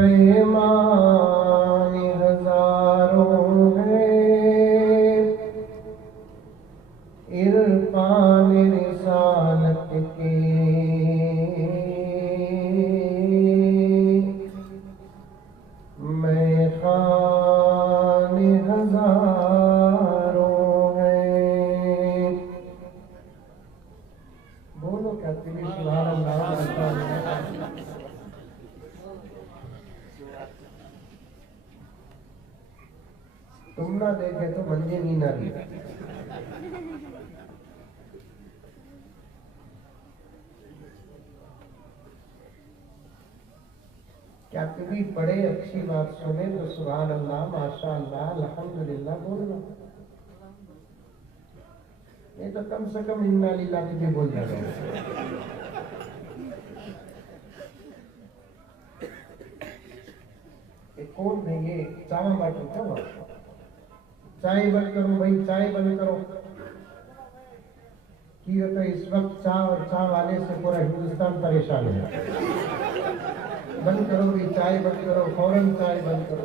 پیمان ہزاروں ہیں، عرفان رسالت کے میخان ہزاروں ہیں۔ بولو کیا تیری سبحان اللہ ماشاء اللہ۔ تم نہ دیکھے تو منجے نہیں نہ لی۔ کیا کبھی پڑھے اچھی بات سنے تو سبحان اللہ ماشاء اللہ الحمدللہ بولنا، یہ تو کم سے کم انا للہ بھی بول جائے۔ کون ہے یہ چائے باٹل کیا بات؟ چائے بند کرو بھائی، چائے بند کرو کی ہوتا ہے اس وقت چائے اور چائے والے سے پورا ہندوستان پریشان ہے۔ بند کرو بھی، چائے بند کرو، فوراً چائے بند کرو۔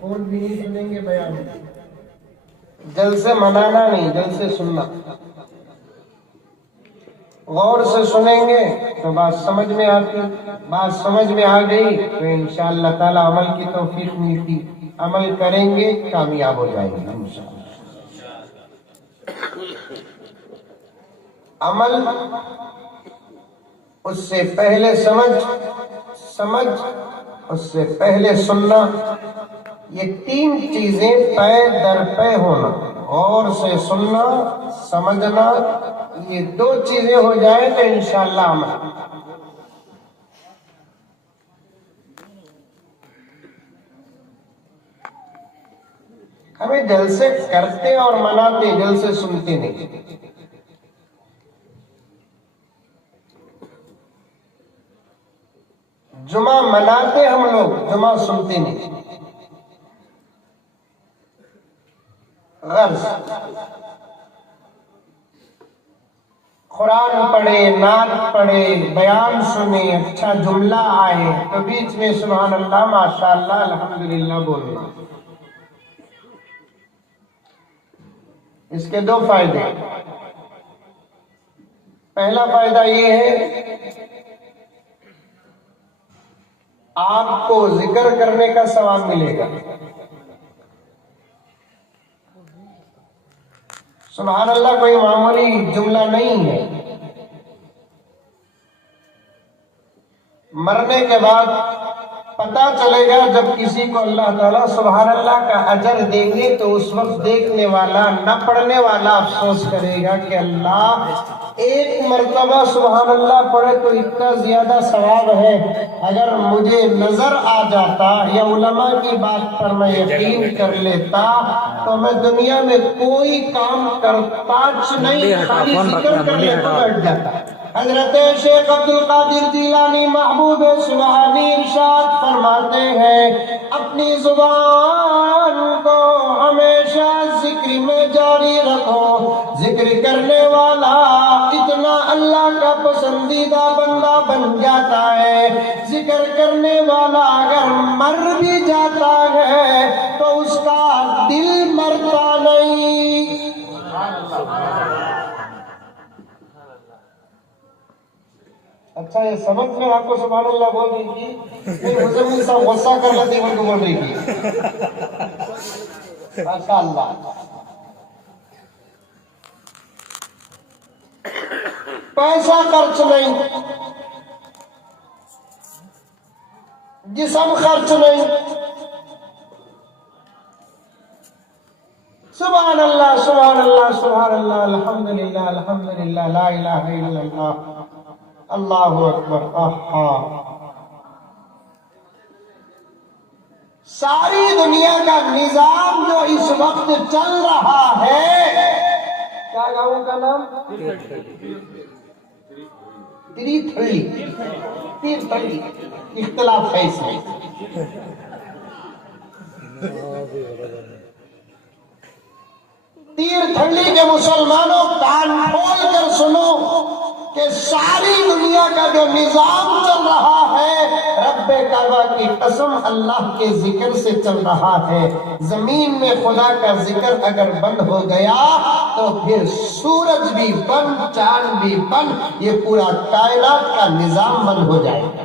کون بھی نہیں سنیں گے بیان، جلسے منانا نہیں، جلسے سننا۔ غور سے سنیں گے تو بات سمجھ میں آتی، بات سمجھ میں آ گئی تو انشاءاللہ تعالی عمل کی توفیق ملتی، عمل کریں گے کامیاب ہو جائیں گے انشاءاللہ۔ عمل اس سے پہلے سمجھ اس سے پہلے سننا، یہ تین چیزیں پے در پے ہونا، غور سے سننا، سمجھنا، یہ دو چیزیں ہو جائیں تو انشاءاللہ عمل۔ ہمیں جلسے کرتے اور مناتے، جلسے سنتے نہیں۔ جمعہ مناتے ہم لوگ، جمعہ سنتے نہیں۔ غرض قرآن پڑھے، نعت پڑھے، بیان سنے، اچھا جملہ آئے تو بیچ میں سبحان اللہ ماشاءاللہ الحمدللہ بولنا۔ اس کے دو فائدے۔ پہلا فائدہ یہ ہے آپ کو ذکر کرنے کا ثواب ملے گا۔ سبحان اللہ کوئی معمولی جملہ نہیں ہے۔ مرنے کے بعد پتا چلے گا جب کسی کو اللہ تعالیٰ سبحان اللہ کا اجر دیں گے تو اس وقت دیکھنے والا، نہ پڑھنے والا افسوس کرے گا کہ اللہ ایک مرتبہ سبحان اللہ پڑھے تو اتنا زیادہ ثواب ہے، اگر مجھے نظر آ جاتا یا علماء کی بات پر میں یقین کر لیتا تو میں دنیا میں کوئی کام کرتا نہیں، خالی ذکر کر لیتا بیٹھ جاتا۔ حضرت شیخ عبدالقادر جیلانی محبوب سبحانی ارشاد فرماتے ہیں اپنی زبان کو ہمیشہ ذکر میں جاری رکھو، ذکر کرنے والا اتنا اللہ کا پسندیدہ بندہ بن جاتا ہے، ذکر کرنے والا اگر مر بھی جاتا ہے تو اس کا دل مرتا نہیں۔ اچھا یہ سمجھ میں آپ کو سبحان اللہ بول رہی تھی، مجھے صاحب غصہ کر لیتے ان کو بول رہی تھی۔ ماشاء اللہ۔ پیسہ خرچ نہیں، جسم خرچ نہیں، سبحان اللہ سبحان اللہ سبحان اللہ الحمدللہ الحمدللہ لا الہ الا اللہ اللہ اکبر۔ ساری دنیا کا نظام جو اس وقت چل رہا ہے، کیا گاؤں کا نام؟ تیر تھلی، اختلاف ہے اس میں۔ تیر تھلی کے مسلمانوں کان کھول کر سنو کہ ساری دنیا کا جو نظام چل رہا ہے رب رب کعبہ کی قسم اللہ کے ذکر سے چل رہا ہے. زمین میں خدا کا ذکر اگر بند ہو گیا تو پھر سورج بھی بند، چاند بھی بند، یہ پورا کائنات کا نظام بند ہو جائے گا.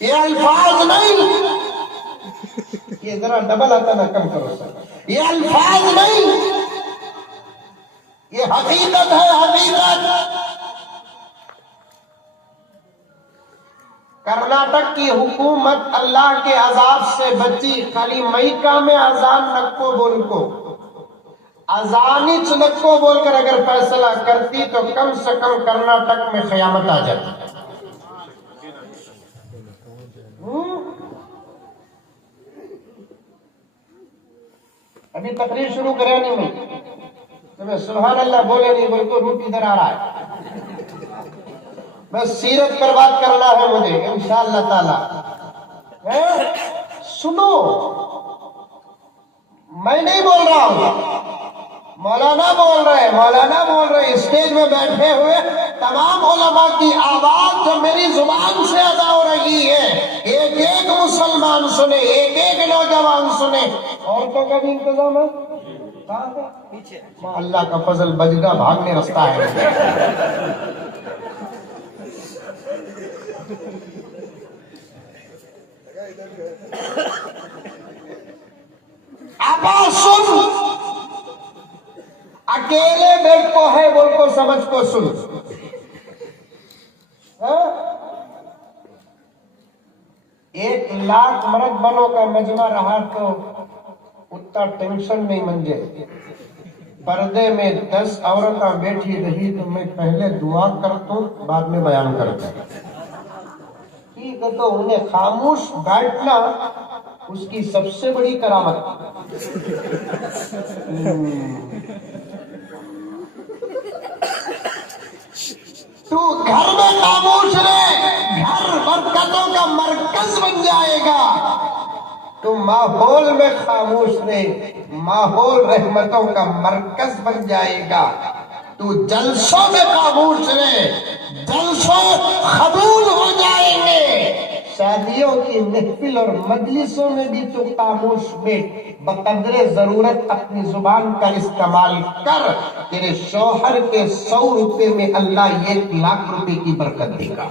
یہ الفاظ نہیں، یہ ذرا ڈبل آتا نا، کم کرو سر. یہ الفاظ نہیں، یہ حقیقت ہے، حقیقت. کرناٹک کی حکومت اللہ کے عذاب سے بچی. خالی میکا میں اذان نکو بول کو، اذانچ نکو بول کر اگر فیصلہ کرتی تو کم سے کم کرناٹک میں قیامت آ جاتی. ابھی تقریر شروع کرے نہیں میں تمہیں سبحان اللہ بولے نہیں بول تو روٹ ادھر آ رہا ہے. بس سیرت پر بات کرنا ہے مجھے انشاءاللہ تعالی. سنو، میں نہیں بول رہا ہوں، مولانا بول رہے، مولانا بول رہے. اسٹیج میں بیٹھے ہوئے تمام علماء کی آواز جو میری زبان سے ادا ہو رہی ہے، ایک ایک مسلمان سنے، ایک ایک نوجوان سنے. عورتوں کا بھی انتظام ہے پیچھے. اللہ کا فضل، بجگا بھاگنے رستہ ہے. آپا سن، اکیلے بیٹھ کو ہے بول کو سمجھ کو سن. 1,00,000 مرد بنوں کا مجمع رہا تو اتنا ٹینشن نہیں منجے. پردے میں 10 عورتیں بیٹھی رہی تو میں پہلے دعا کرتا ہوں، بعد میں بیان کرتا ہوں. ٹھیک ہے، تو انہیں خاموش بیٹھنا اس کی سب سے بڑی کرامت. تو گھر میں خاموش رہے، گھر برکتوں کا مرکز بن جائے گا. تو ماحول میں خاموش رہے، ماحول رحمتوں کا مرکز بن جائے گا. تو جلسوں میں خاموش رہے، جلسوں قبول ہو جائیں گے. شادیوں کی محفل اور مجلسوں میں بھی تو خاموش بیٹھ، بقدر ضرورت اپنی زبان کا استعمال کر. تیرے شوہر کے 100 روپے میں اللہ 1,00,000 روپے کی برکت دے گا.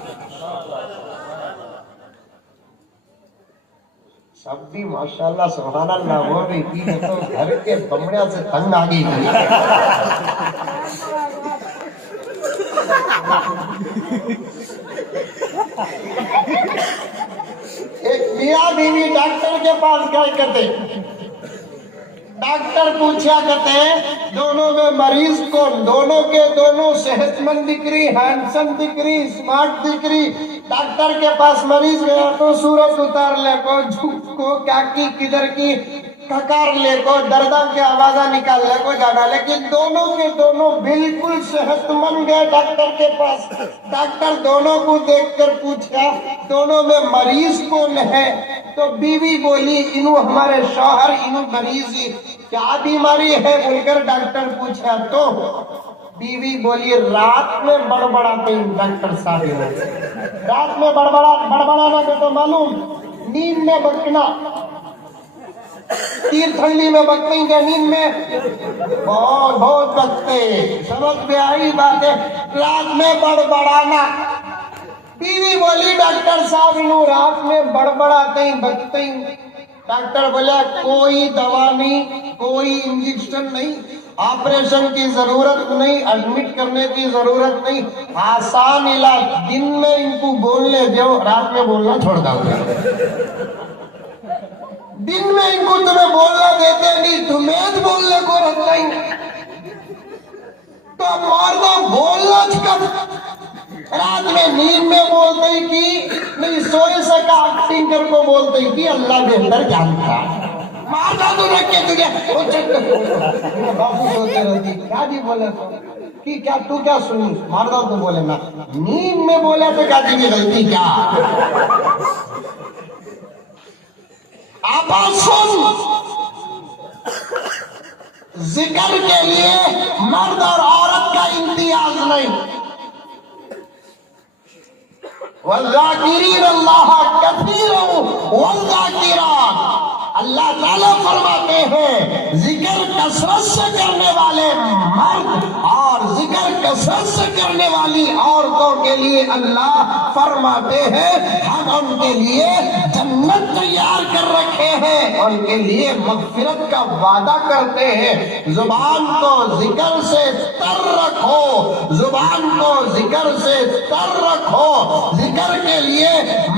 سب بھی ماشاءاللہ سبحان اللہ وہ بھی کی ہے تو گھر کے بمڑیا سے تنگ آ گئی. ایک میاں بیوی ڈاکٹر کے پاس گئے کہتے، ڈاکٹر پوچھا کرتے دونوں میں مریض کون؟ دونوں کے دونوں صحت مند دکھ رہی، ہینڈسم دکھ رہی، اسمارٹ دکھ رہی. ڈاکٹر کے پاس مریض گیا تو صورت اتار لے کو، جھک کو، کیا کی کدھر کی، کھکار لے کو، دردہ کے آوازہ نکال لے کو جانا. لیکن دونوں کے دونوں بالکل صحت مند گئے ڈاکٹر کے پاس. ڈاکٹر دونوں کو دیکھ کر پوچھا دونوں میں مریض کون ہے؟ تو بیوی بولی انہوں ہمارے شوہر، انہوں مریض ہی. کیا بیماری ہے بول کر ڈاکٹر پوچھا تو بیوی بولی رات میں بڑبڑاتے ہیں ڈاکٹر صاحب. رات میں بڑبڑانا کے تو معلوم، نیند میں بکنا. تیر ٹھنڈی میں بکتے ہیں کہ نیند میں بہت بہت بکتے. سمجھ میں آئی بات ہے، رات میں بڑبڑانا. بیوی بولی ڈاکٹر صاحب انہوں رات میں بڑبڑاتے ہیں بکتے ہیں. ڈاکٹر بولا کوئی دوا نہیں، کوئی انجیکشن نہیں، آپریشن کی ضرورت نہیں، ایڈمٹ کرنے کی ضرورت نہیں. آسان علاج، دن میں ان کو بولنے دو، رات میں بولنا چھوڑ دو. دن میں ان کو تمہیں بولنا دیتے نہیں، تمہیں بولنے کو رکھتا ہی نہیں. تو مارنا بولنا کب؟ رات میں نیند میں بولتے ہی کی نہیں، سوئے سکا ایکٹنگ کر کو بولتے ہی کی. اللہ بہتر جانتا مارنا تو رکھ کے تجھے باپو سوتے رہتی کیا جی بولے کہ کیا تو کیا سنی مارنا تو بولے نا. نیند میں بولے تو کیا جی غلطی کیا؟ آپ سن، ذکر کے لیے مرد اور عورت کا امتیاز نہیں. والذاکرین اللہ کثیرا والذاکرات، اللہ تعالیٰ فرماتے ہیں ذکر کثرت سے کرنے والے مرد اور ذکر کثرت سے کرنے والی عورتوں کے لیے اللہ فرماتے ہیں ہم ان کے لیے جنت تیار کر رکھے ہیں، ان کے لیے مغفرت کا وعدہ کرتے ہیں۔ زبان کو ذکر سے تر رکھو، زبان کو ذکر سے تر رکھو۔ ذکر کے لیے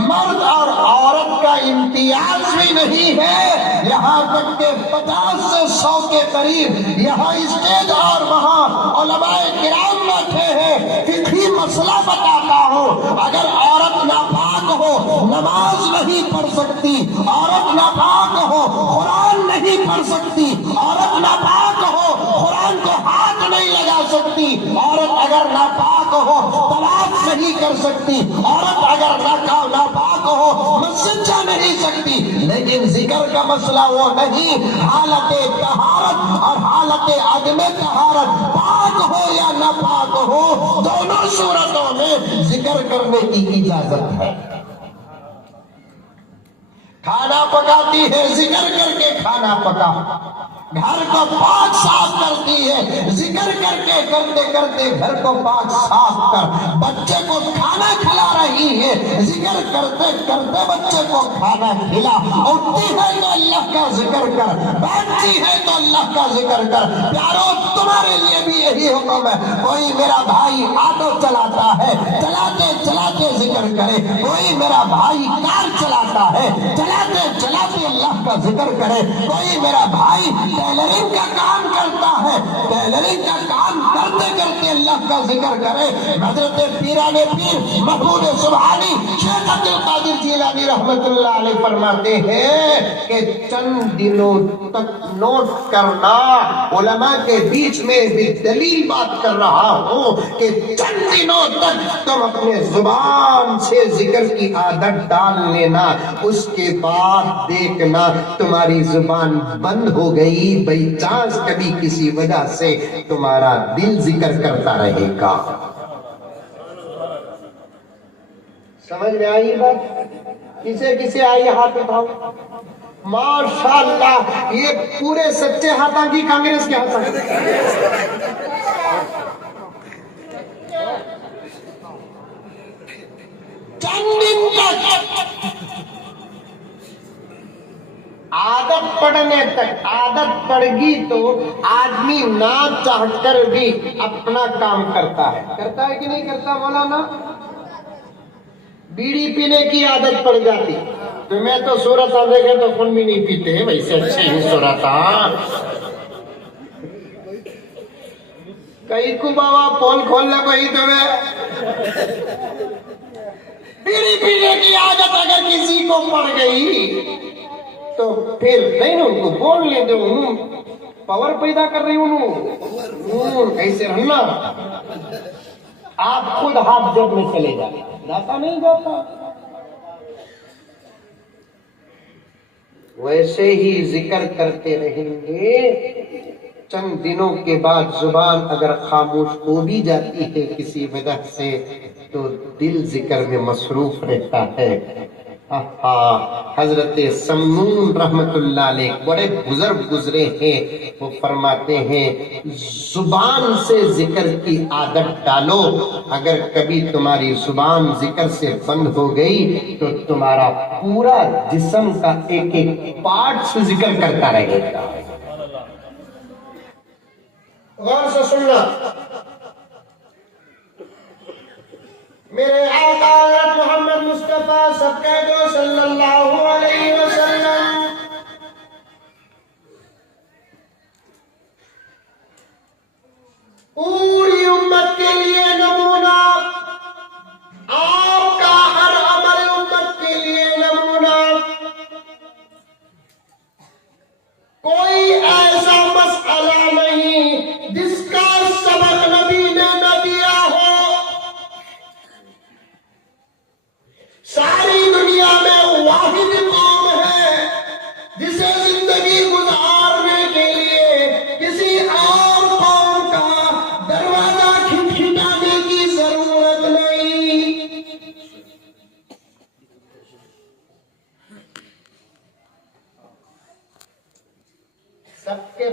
مرد اور عورت کا امتیاز بھی نہیں ہے، یہاں تک کہ 50 سے 100 کے قریب یہاں اسٹیج اور وہاں علماء کرام بیٹھے ہیں۔ فقہی مسئلہ بتاتا ہوں، اگر عورت ناپاک ہو نماز نہیں پڑھ سکتی، عورت ناپاک ہو قرآن نہیں پڑھ سکتی، عورت ناپاک ہو قرآن کو ہاتھ نہیں لگا سکتی، عورت اگر ناپاک ہو طواف نہیں کر سکتی، عورت اگر ناپاک ہو مسجد جا نہیں سکتی، لیکن ذکر کا مسئلہ وہ نہیں، حالت طہارت اور حالت عدم طہارت، پاک ہو یا ناپاک ہو دونوں صورتوں میں ذکر کرنے کی اجازت ہے۔ کھانا پکاتی ہے ذکر کر کے کھانا پکا، گھر کو پاک صاف کرتی ہے ذکر کر کے، کرتے کرتے گھر کو پاک صاف کر۔ بچے کو کھانا کھلا رہی ہے ذکر کرتے کرتے بچے کو کھانا کھلا۔ اٹھتی ہے تو اللہ کا ذکر کر، بیٹھتی ہے تو اللہ کا ذکر کر۔ پیارو تمہارے لیے بھی یہی حکم ہے، کوئی میرا بھائی آٹو چلاتا ہے چلاتے چلاتے ذکر کرے، کوئی میرا بھائی کار چلاتا ہے چلاتے چلاتے اللہ کا ذکر کرے، کوئی میرا بھائی ٹیلرنگ کا کام کرتا ہے ٹیلرنگ کا کام کرتے کرتے اللہ کا ذکر کرے۔ حضرت پیران پیر محمود سبحانی شیخ عبد القادر جیلانی رحمت اللہ علیہ فرماتے ہیں کہ چند دنوں تک نوٹ کرنا، علماء کے بیچ میں بھی دلیل بات کر رہا ہوں کہ چند دنوں تک تم اپنے زبان سے ذکر کی عادت ڈال لینا، اس کے بعد دیکھنا تمہاری زبان بند ہو گئی، بائی چانس کبھی کسی وجہ سے تمہارا دل ذکر کرتا رہے گا۔ سمجھ میں آئی بات؟ کسے کسے آئی ہاتھ اٹھاؤ۔ ماشاءاللہ یہ پورے سچے ہاتھاں کی کانگریس کے ہاتھاں۔ چند دن تک عادت پڑنے تک، عادت پڑ گی تو آدمی نہ چاہ کر بھی اپنا کام کرتا ہے کہ نہیں کرتا؟ مولانا بیڑی پینے کی عادت پڑ جاتی تو میں تو صورت دیکھے تو خون بھی نہیں پیتے، ویسے اچھے ہی صورت کئی کو بابا پول کھولنے کو ہی تو بیڑی پینے کی عادت اگر کسی کو پڑ گئی تو پھر نہیں ان کو بول لے دو، پاور پیدا کر رہی ہوں، ایسے رہنا۔ آپ خود ہاتھ جب میں چلے جاتا نہیں جاتا، ویسے ہی ذکر کرتے رہیں گے۔ چند دنوں کے بعد زبان اگر خاموش ہو بھی جاتی ہے کسی وجہ سے تو دل ذکر میں مصروف رہتا ہے۔ حضرت سمنون رحمت اللہ علیہ بڑے بزرگ گزرے ہیں، وہ فرماتے ہیں زبان سے ذکر کی عادت ڈالو، اگر کبھی تمہاری زبان ذکر سے بند ہو گئی تو تمہارا پورا جسم کا ایک ایک پارٹ سے ذکر کرتا رہے گا۔ غور سے سننا، میرے آقا محمد مصطفیٰ سب کہہ دو صلی اللہ علیہ وسلم، پوری امت کے لیے نمونہ، آپ کا ہر عمل امت کے لیے نمونہ۔ کوئی ایسا مسئلہ نہیں جس کا سبق نبی نے نہ دیا ہو۔ ساری دنیا میں واحد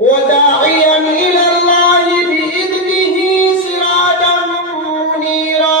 وداعيا إلى الله بإذنه سراجا منيرا।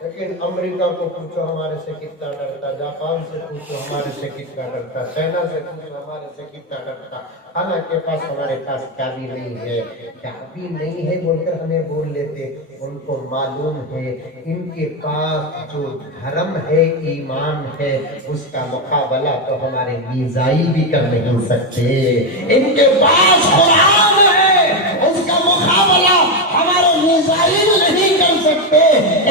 لیکن امریکہ کو پوچھو ہمارے سے کتنا ڈرتا، جاپان سے پوچھو ہمارے سے کتنا ڈرتا، چائنا سے پوچھو ہمارے سے کتنا ڈرتا، حالانکہ پاس ہمارے پاس کابی نہیں ہے، کابی نہیں ہے بول کر ہمیں بول لیتے، ان کو معلوم ہے ان کے پاس جو دھرم ہے، ایمان ہے، اس کا مقابلہ تو ہمارے میزائل بھی کر نہیں سکتے، ان کے پاس قرآن ہے، اس کا مقابلہ ہمارے میزائل نہیں کر سکتے،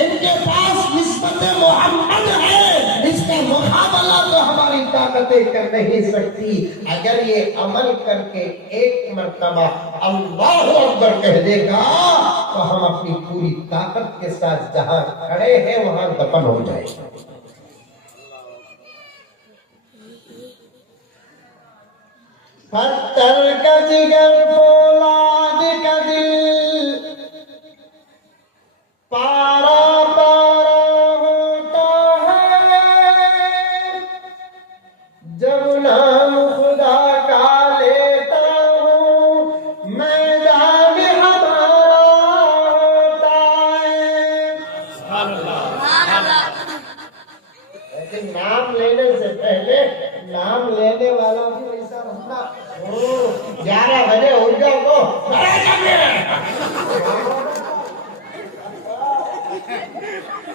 ان کے پاس نسبت محمد ہے، اس کا مقابلہ تو ہماری طاقتیں کر نہیں سکتی۔ اگر یہ عمل کر کے ایک مرتبہ اللہ اکبر کہہ دے گا تو ہم اپنی پوری طاقت کے ساتھ جہاں کھڑے ہیں وہاں دفن ہو جائے گا۔ پتھر کا جگر فولاد کا دل پارا پارا ہوتا ہے، جب نام خدا کا لیتا ہوں میدان ہمارا ہوتا ہے۔ لیکن نام لینے سے پہلے نام لینے والا بھی ایسا رہنا، 11 بجے اٹھ جاؤ تو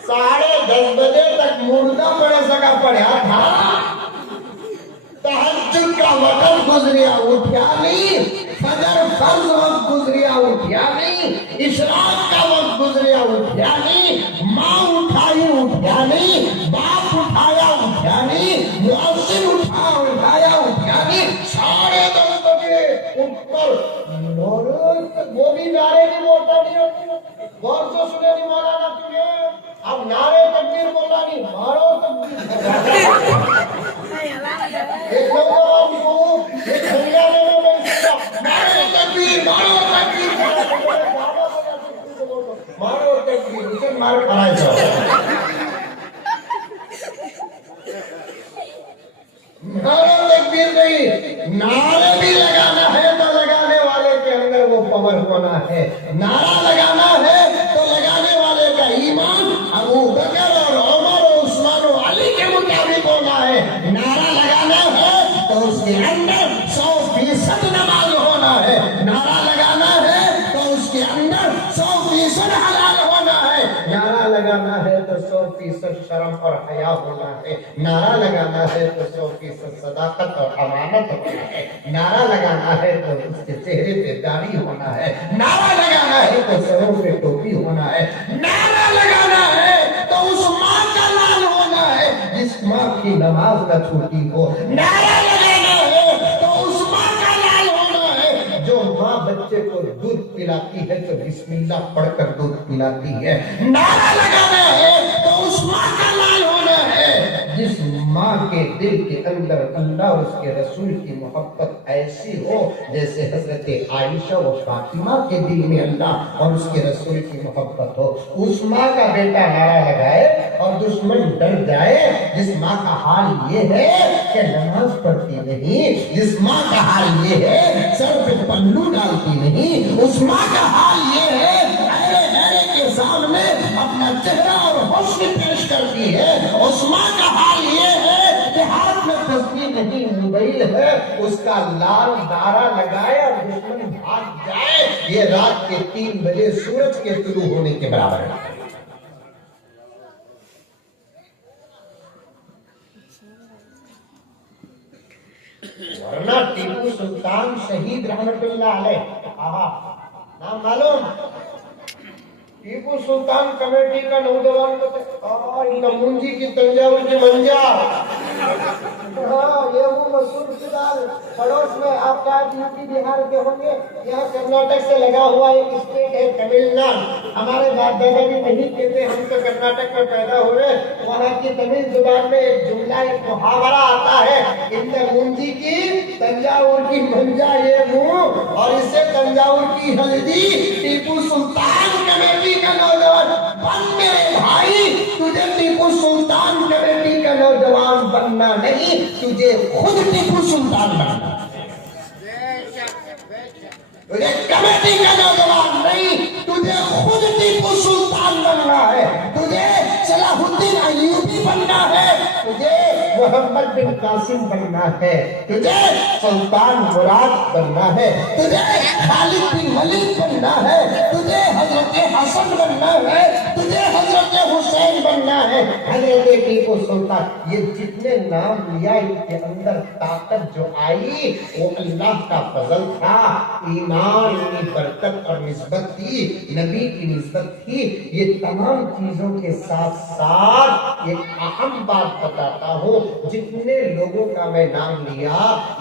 10:30 بجے تک مردہ پڑے سکا پڑھا تھا، تہجد کا وقت گزریا اٹھیا نہیں، فجر فرض وقت گزریا اٹھیا نہیں، اشراق کا وقت گزریا اٹھیا نہیں، ماں اٹھائی اٹھیا نہیں، باپ اٹھایا اٹھیا نہیں، مؤذن اٹھایا اٹھیا نہیں، 10:30 بجے اٹھ کر وہ بھی نعرے کی بولتا نہیں ہوتی، غور سے سنے نہیں مولانا تجھے، اب نعرے تکبیر بولا نہیں، مارو تکبیر، ایک نوجوان کو ایک دنیا میں مارو تکبیر، مارو تکبیر، مارو تکبیر، اسے مار کھڑا جاؤ، مارو تکبیر نہیں، نعرے بھی لگانا ہے تو لگانے والے کے اندر وہ پاور ہونا ہے، نعرہ لگانا ہے تو لگانے والے کا ایمان ابو بکر اور عمر اور عثمان و علی کے مطابق ہونا ہے، نعرہ لگانا ہے تو اس کے اندر 100% نماز ہونا ہے، نعرہ لگانا ہے تو اس کے اندر 100% حلال ہونا ہے، نعرہ لگانا ہے تو 100% شرم اور حیا ہونا ہے، نعرہ لگانا ہے تو 100% صداقت اور امانت ہونا ہے، نعرہ لگانا ہے تو اس کے چہرے پہ داڑھی ہونا ہے، نعرہ لگانا ہے تو سروں پہ ٹوپی ہونا ہے، نعرہ لگانا ہے تو اس ماں کا لال ہونا ہے جس ماں کی نماز نہ چھوٹی ہو، نعرہ لگانا ہے تو اس ماں کا لال ہونا ہے جو ماں بچے کو دودھ پلاتی ہے تو بسم اللہ پڑھ کر دودھ پلاتی ہے، نعرہ لگانا ہے تو اس ماں کا لال ہونا ہے جس ماں کے دل کے اندر اللہ اور اس کے رسول کی محبت ایسی ہو جیسے حضرت عائشہ و فاطمہ کے دل میں اللہ اور اس کے رسول کی محبت ہو، اس ماں کا بیٹا نعرہ لگائے اور دشمن ڈر جائے، جس ماں کا حال یہ ہے کہ نماز پڑھتی نہیں، جس ماں کا حال یہ ہے سر پہ پلو ڈالتی نہیں، اس ماں کا حال یہ ہے کے سامنے اپنا چہرہ اور حسن پیش کرتی ہے، اس ماں کا حال یہ ہے کہ ہاتھ میں تسبیح نہیں موبائل ہے، اس کا لال نعرہ لگائے اور دشمن بھاگ جائے، یہ رات کے 3 بجے سورج کے طلوع ہونے کے برابر ہے۔ ورنہ ٹیپو سلطان شہید رحمت اللہ علیہ، نام معلوم، ٹیپو سلطان کمیٹی کا نوجوان منجی کی تنجاور کی منجا، ہاں یہ وہ مسعود فضال پڑوس میں آپ کا یوپی بہار کے ہوں گے، یہاں کرناٹک سے لگا ہوا ایک اسٹیٹ ہے تمل ناڈو، ہمارے باپ دادا بھی نہیں کہتے، ہم تو کرناٹک میں پیدا ہوئے، وہاں کی تمل زبان میں ایک جملہ ایک محاورہ آتا ہے، ان منجی کی تنجاور کی منجا یہ منہ اور اسے تنجاور کی ہلدی، ٹیپو سلطان کمیٹی کا نوجوان بن میرے بھائی، تجھے ٹیپو سلطان کمیٹی کا نوجوان بننا نہیں، تجھے خود ٹیپو سلطان بننا، تجھے کمیٹی کا نوجوان نہیں، تجھے خود ٹیپو سلطان بننا ہے، تجھے بننا ہے، تجھے محمد بن قاسم بننا ہے، تجھے سلطان مراد بننا ہے، تجھے خالد بن ولید بننا ہے، تجھے حضرت حسن بننا ہے، تجھے حضرت حسین بننا ہے، حضرت ٹیپو سلطان، یہ جتنے نام لیا ان کے اندر طاقت جو آئی وہ اللہ کا فضل تھا، ایمان کی برکت اور نسبت تھی، نبی کی نسبت تھی۔ یہ تمام چیزوں کے ساتھ ساتھ ایک اہم بات بتاتا ہوں، جتنے لوگوں کا میں نام لیا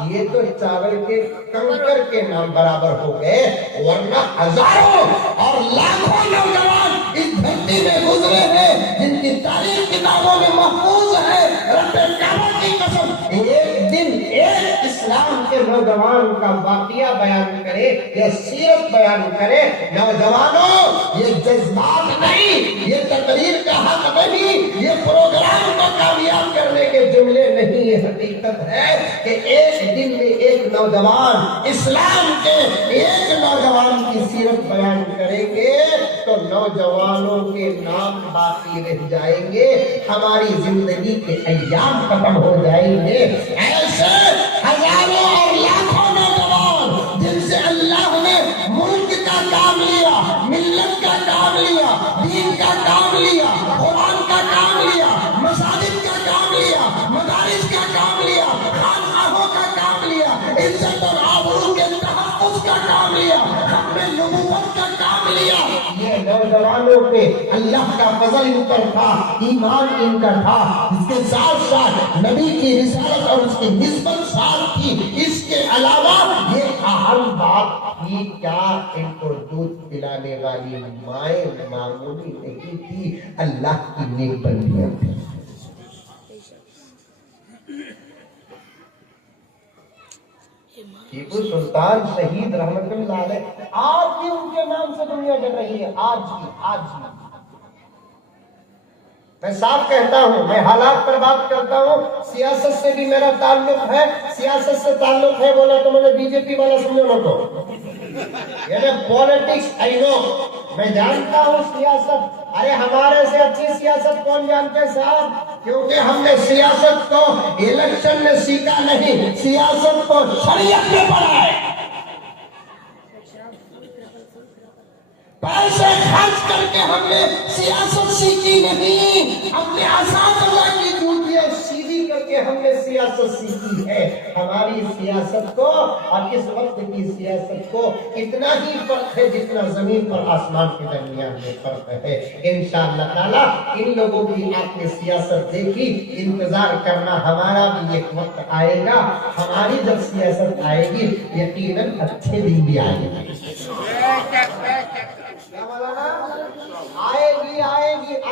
یہ تو چاول کے کنکر کے نام برابر ہو گئے، ورنہ ہزاروں اور لاکھوں نوجوان اس دھرتی میں گزرے ہیں جن کی تاریخ کتابوں میں محفوظ ہے۔ رب کعبہ کی قسم، ایک دن ایک اسلام کے نوجوان کا واقعہ بیان کرے یا سیرت بیان کرے، نوجوانوں یہ جذبات نہیں، یہ تقریر کا حق نہیں، یہ پروگرام کو کامیاب کرنے کے جملے نہیں، یہ حقیقت ہے کہ ایک دن میں ایک نوجوان اسلام کے ایک نوجوان کی سیرت بیان کریں گے تو نوجوانوں کے نام باقی رہ جائیں گے، ہماری زندگی کے ایام ختم ہو جائیں گے۔ ایسے ہزاروں اور لاکھوں نوجوان جن سے اللہ نے ملک کا کام لیا، ملت کا کام لیا، دین کا کام لیا، قرآن کا کام لیا، مساجد کا کام لیا، مدارس کا کام لیا، خانقاہوں کا کام لیا، عزت اور آبرو کے تحفظ کا کام لیا، ختم نبوت کا کام لیا، یہ نوجوانوں پہ اللہ کا فضل ان پر تھا، ایمان ان کا تھا، اس کے ساتھ ساتھ نبی کی رسالت اور اس کی نسبت ساتھ تھی۔ اس کے علاوہ یہ اہم بات تھی کیا، ان کو دودھ پلانے والی مائیں معمولی نہیں تھی، اللہ کی نیک بندیاں تھیں۔ ٹیپو سلطان شہید رحمت اللہ علیہ آج بھی ان کے نام سے دنیا ڈر رہی ہے، آج بھی۔ میں صاف کہتا ہوں، میں حالات پر بات کرتا ہوں، سیاست سے بھی میرا تعلق ہے، سیاست سے تعلق ہے بولا تو مجھے بی جے پی والا سمجھو نہ تو، یعنی پولیٹکس آئی نو، میں جانتا ہوں سیاست۔ ارے ہمارے سے اچھی سیاست کون جانتے صاحب؟ کیونکہ ہم نے سیاست کو الیکشن میں سیکھا نہیں، سیاست کو شریعت میں پڑھا ہے۔ پیسے خرچ کر کے ہم نے سیاست سیکھی نہیں، ہم نے اساتذہ کی ڈیوٹی سیدھی کر کے ہم نے سیاست سیکھی ہے۔ ہماری سیاست کو اور اس وقت کی سیاست کو اتنا ہی فرق ہے جتنا زمین اور آسمان کے درمیان میں فرق ہے۔ انشاءاللہ تعالیٰ ان لوگوں کی آپ نے سیاست دیکھی، انتظار کرنا، ہمارا بھی ایک وقت آئے گا، ہماری جب سیاست آئے گی یقیناً اچھے دن بھی آئے گا۔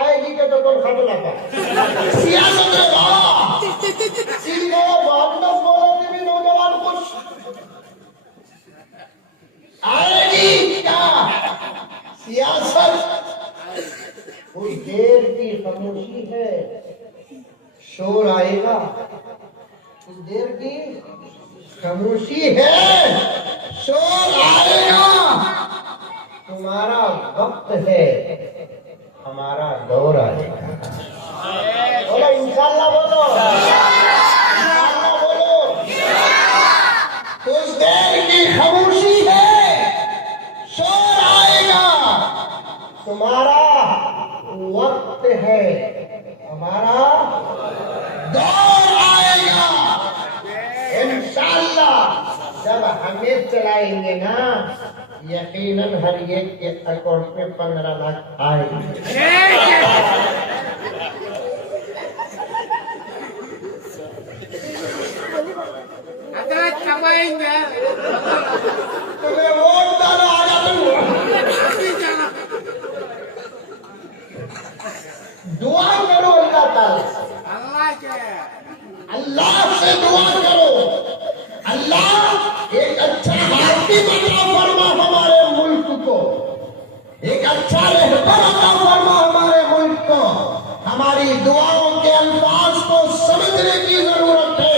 آئے گی کہ تو کون خبر لاتا سیاست میں بھاڑا سیدھے بابنس بولے تھے بھی نوجوان خوش آئے گی کیا سیاست؟ کوئی دیر کی خاموشی ہے، شور آئے گا، کچھ دیر کی خاموشی ہے، شور آئے گا، تمہارا وقت ہے، ہمارا دور آئے گا۔ بولو انشاءاللہ، بولو انشاءاللہ، بولو۔ کچھ دیر کی خاموشی ہے، شور آئے گا، تمہارا وقت ہے، ہمارا دور آئے گا۔ انشاءاللہ جب ہمیں چلائیں گے نا یقیناً ہر ایک کے اکاؤنٹ میں 15 لاکھ آئے گی۔ تمہیں ووٹ ڈالا آیا دعا کرو اللہ تعالیٰ سے، اللہ سے دعا کرو، اللہ ایک اچھا حاکم عطا فرما ہمارے ملک کو، ایک اچھا رہبر عطا فرما ہمارے ملک کو۔ ہماری دعاؤں کے الفاظ کو سمجھنے کی ضرورت ہے۔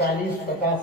40-50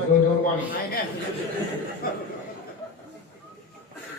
2-2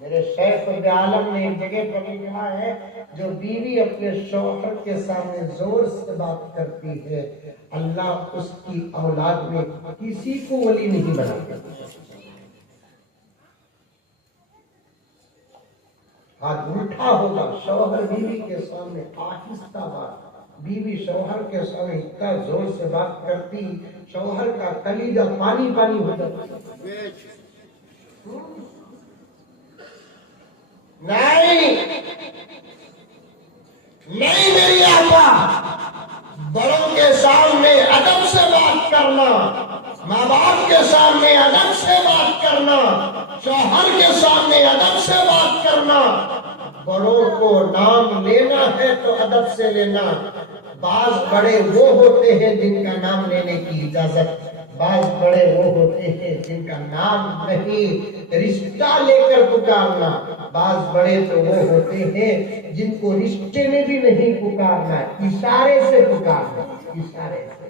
میرے شیخ عالم نے ایک جگہ پر لکھا ہے جو بیوی اپنے شوہر کے سامنے زور سے بات کرتی ہے اللہ اس کی اولاد میں کسی کو ولی نہیں بناتا. ہاتھ اٹھا ہوگا شوہر بیوی کے سامنے آہستہ بات, بیوی شوہر کے سامنے اتنا زور سے بات کرتی شوہر کا کلیجہ پانی پانی ہو جاتا. نہیں میری آقا, بڑوں کے سامنے ادب سے بات کرنا, ماں باپ کے سامنے ادب سے بات کرنا, شوہر کے سامنے ادب سے بات کرنا. بڑوں کو نام لینا ہے تو ادب سے لینا. بعض بڑے وہ ہوتے ہیں جن کا نام لینے کی اجازت, بعض بڑے وہ ہوتے ہیں جن کا نام نہیں, رشتہ لے کر پکارنا. بعض بڑے تو وہ ہوتے ہیں جن کو رشتے میں بھی نہیں پکارنا, اشارے سے پکارنا, اشارے سے.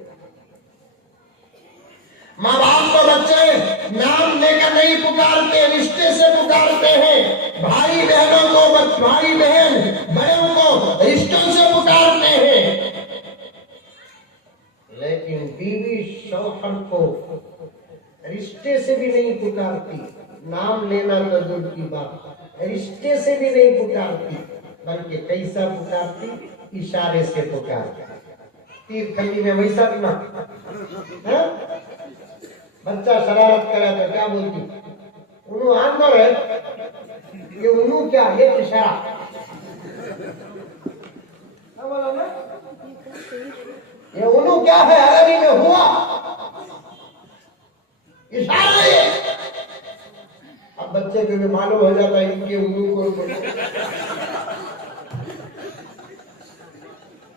ماں باپ کو بچے نام لے کر نہیں پکارتے, رشتے سے پکارتے ہیں. بھائی بہنوں کو بھائی بہن بڑوں کو رشتوں سے پکارتے ہیں. لیکن بیوی شوہر کو رشتے سے بھی نہیں پکارتی, نام لینا تو دور کی بات, رشتے سے بھی نہیں پکارتی, بلکہ کیسا پکارتی, اشارے سے پکارتی. تیر کھلی میں ویسا بھی نہ, بچہ شرارت کرا تو کیا بولتی, انہوں آندر ہے, یہ انہوں کیا, یہ اشارہ. یہ انہوں کیا ہے, عربی میں ہوا اشارہ ہے. اب بچے کو بھی معلوم ہو جاتا ہے ان کے انہوں کو,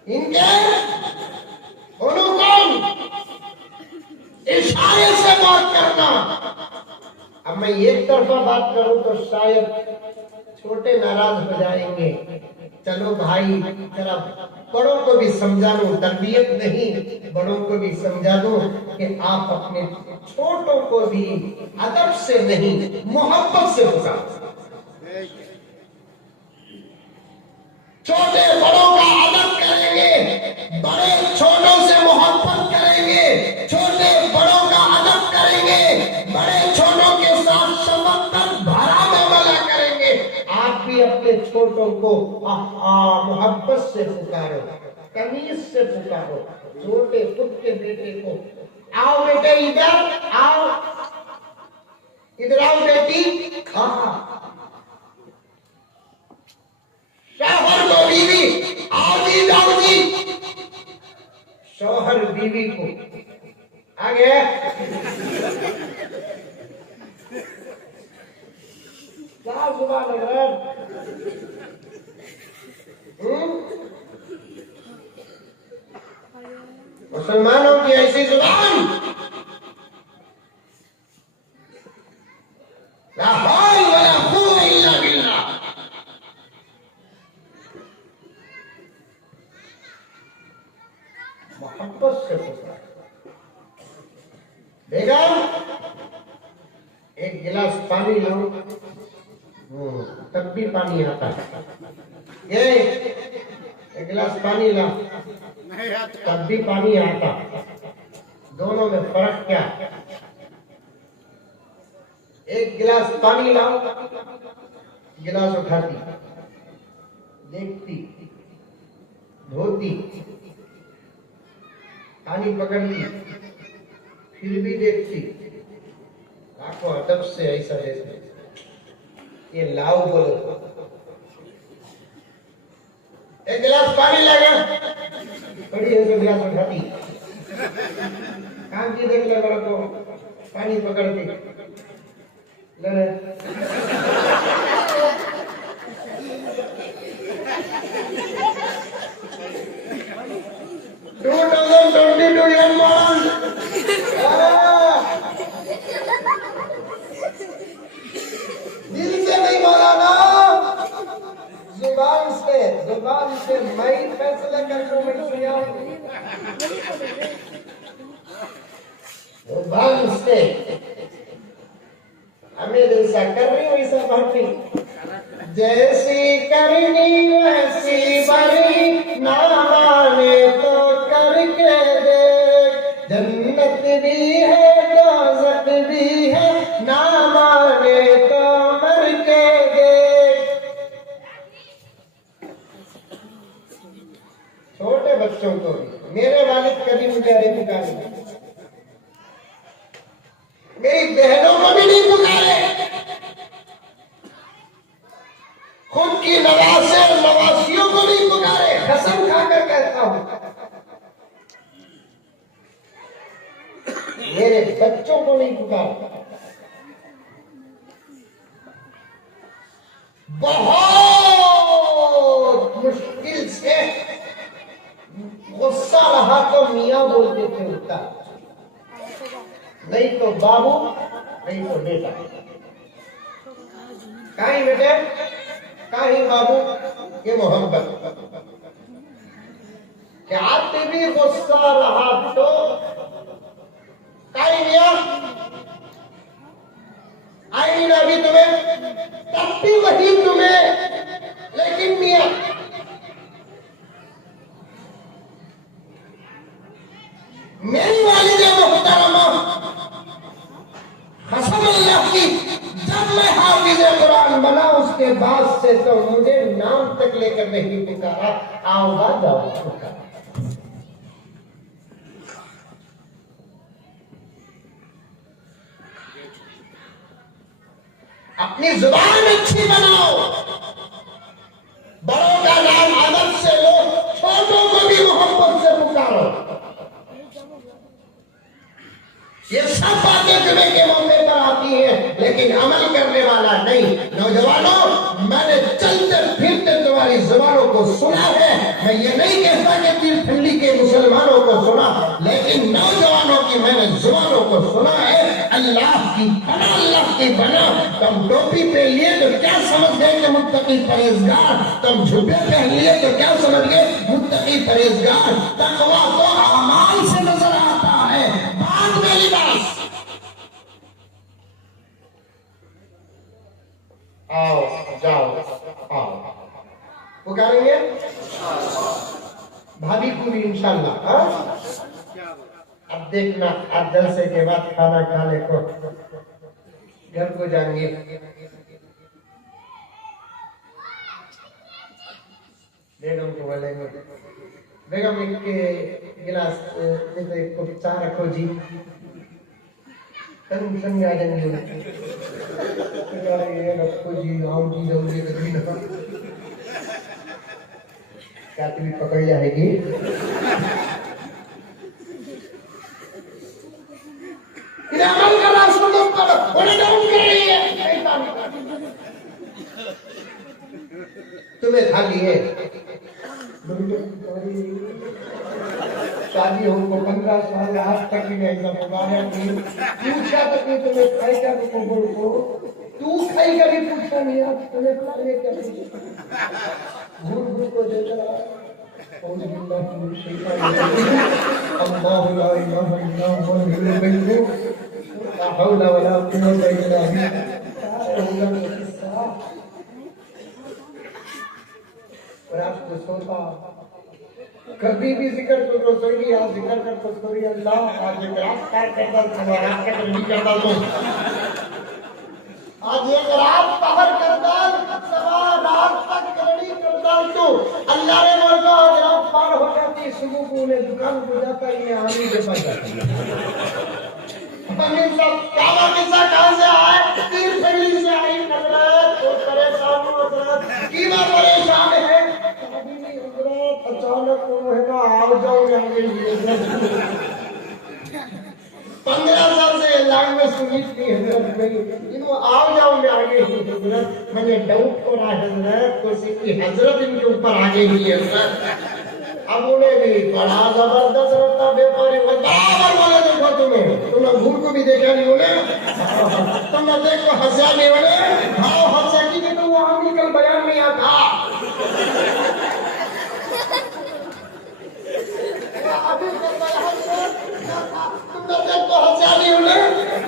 ان کے انہوں کون, اشارے سے بات کرنا. اب میں ایک طرفہ بات کروں تو شاید چھوٹے ناراض ہو جائیں گے. چلو بھائی ذرا بڑوں کو بھی سمجھا دو, تربیت نہیں, بڑوں کو بھی سمجھا دو کہ آپ اپنے چھوٹوں کو بھی ادب سے نہیں محبت سے پکارو. چھوٹے بڑوں کا ادب کریں گے, بڑے چھوٹوں سے محبت کریں گے, چھوٹے بڑوں کا ادب کریں گے, بڑے چھوٹوں کے ساتھ شفقت بھرا معاملہ کریں گے. آپ بھی اپنے چھوٹوں کو محبت سے پکارو, تمیز سے پکارو. چھوٹے خود کے بیٹے کو آؤ بیٹے ادھر آؤ, ادھر آؤ بیٹی, شوہر کو بیوی آؤ جی جاؤ جی, شوہر بیوی کو آگے کیا زبان لگ رہا ہے, مسلمانوں کی ایسی زبان, لا حول ولا قوة الا باللہ. محبت سے پکار. بیگم ایک گلاس پانی لاؤ, تب بھی پانی آتا ہے. ایک گلاس پانی لا, تب بھی پانی آتا. دونوں میں فرق کیا, ایک گلاس پانی لاؤ, گلاس اٹھاتی, دیکھتی, دھوتی, پانی پکڑتی, پھر بھی دیکھتی, آنکھوں ادب سے ایسا دیکھتی, یہ لاؤ بولو. ایک گلاس پانی لگا, بڑی ہے گلاس اٹھاتی, کام کی دیکھ لے بڑا تو پانی پکڑتی, لے 2022 young man. دل سے نہیں بولا نا, زبان سے میں فیصلہ کر کے میں سناؤں. زبان سے ہمیں جیسا کر رہی ویسا بھر رہی. جیسی کرنی ویسی بری، نہ مانے تو کر کے دیکھ، جنت بھی ہے دوزخ بھی ہے، نہ مانے تو مر کے دیکھ۔ چھوٹے بچوں کو میرے والد کبھی مجھے نہیں پکارے، میری بہنوں کو بھی نہیں پکارے، خود کی نواسے اور نواسیوں کو نہیں پکارے، قسم کھا کر کہتا ہوں میرے بچوں کو نہیں پکارے۔ بہت مشکل سے غصہ رہا تو میاں بولتے تھے اٹھتا، نہیں تو بابو، نہیں تو بیٹا، کہیں بیٹے کہیں بابو، یہ محبت۔ کیا بھی غصہ رہا تو کہیں میاں آئی نہ بھی تمہیں، تب بھی وہی تمہیں، لیکن میاں میری والد محترمہ قسم اللہ کی، جب میں حافظ قرآن بنا اس کے بعد سے تو مجھے نام تک لے کر نہیں پکارا، آواز پکارا۔ اپنی زبان اچھی بناؤ، بڑوں کا نام ادب سے لو، چھوٹوں کو بھی محبت سے پکارو۔ یہ سب باتیں جمعے کے موقع پر آتی ہیں لیکن عمل کرنے والا نہیں۔ نوجوانوں، میں نے چلتے پھرتے تمہاری زبانوں کو سنا ہے، میں یہ نہیں کہتا کہ تیر ٹھنڈی کے مسلمانوں کو سنا، لیکن نوجوانوں کی میں نے زبانوں کو سنا ہے۔ اللہ کی بنا، اللہ کی بنا، تم ٹوپی پہن لیے تو کیا سمجھ گئے کہ متقی پرہیزگار، تم جھبے پہن لیے تو کیا سمجھ گئے متقی پرہیزگار۔ تقویٰ تو اعمال سے نظر آتا ہے، بعد میں لباس۔ آؤ جاؤ آؤ، پکاریں گے بھابھی کو بھی انشاءاللہ۔ اب دیکھنا، اب جلسے کے بعد کھانا کھانے کو گھر کو جائیں گے، بیگم کو بولیں گے بیگم ایک گلاس ایک کو چائے رکھو جی، سنگ آ جائیں گے رکھو جی، آؤ جی جلدی کبھی نہ کیا تمہیں پکڑ جائے گی۔ عمل کا راستہ تو پڑھو، انہیں ڈاؤن کر رہی ہے، تمہیں کھا لیے شادی ہم کو 15 سال آج تک ہی نہیں پکارا، پوچھا تک نہیں تمہیں کھائی کیا کو، تو کھائی کا بھی پوچھا نہیں، آپ تمہیں کھانے کیا پوچھا، گھر گھر کو دے کر اللہ لا الہ الا هو الحي القيوم لا حول ولا قوة الا بالله۔ اور آپ کو سوتا کبھی بھی ذکر کو رسولی، آپ ذکر کر کو سوری اللہ، آج ایک رات پار کرتا تمہارا آپ کا نہیں کرتا تو آج ایک رات پہر کرتا سوا رات تک گھڑی کرتا تو اللہ نے مرکا آج رات پار ہو جاتی، صبح کو انہیں دکان کو جاتا ہی آنی کے پاس جاتا ہمیں سب کعبہ قصہ کہاں سے آئے، تیر پھیلی سے آئی حضرت، تو پریشان حضرت کیما پریشان ہے، حضرت اچانک انہوں نے آؤ جاؤ میں آگے لیے 15 سال سے لائن میں سنیت نہیں حضرت میں انہوں آؤ جاؤ میں آگے ہی حضرت، میں نے ڈاؤٹ ہو رہا حضرت تو سکی حضرت ان کے اوپر آگے ہی حضرت۔ اب انہیں بھی بڑا زبردست رہتا بیپاری برابر بولے دیکھو تم نے بھول کو بھی دیکھا نہیں انہیں، تم نے دیکھو ہنسیا نہیں انہیں، ہاں ہنسیا کی کہ تو وہ ہم کل بیان نہیں آتا، تم نے دیکھو ہنسیا نہیں انہیں،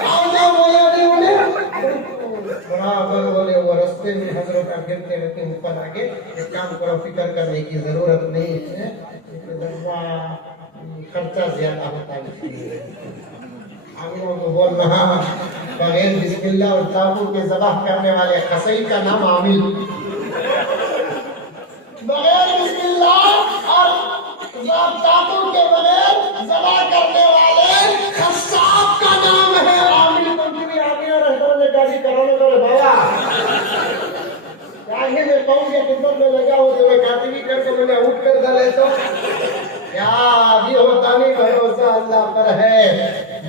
آؤ جاؤ بولے نہیں انہیں، برابر بولے وہ رستے میں حضرت گرتے کرو، فکر کرنے کی ضرورت نہیں ہے، خرچہ زیادہ ہوتا ہے۔ عاملوں کو بولنا بغیر بسم اللہ اور چاقو کے ذبح کرنے والے خصی کا نام عامل، بغیر بسم اللہ اور چاقو کے بغیر ذبح کرنے والے قصاب کا نام ہے عامل۔ تم کی بھی عامل اور رہنوں نے گاڑی کروڑوں کو بھایا چاہے میں کہوں کہ خدمت میں لگا ہو تو میں کاتبی کر کے مجھے اٹھ کر دلے تو کیا ابھی ہوتا نہیں، بھروسہ اللہ پر ہے،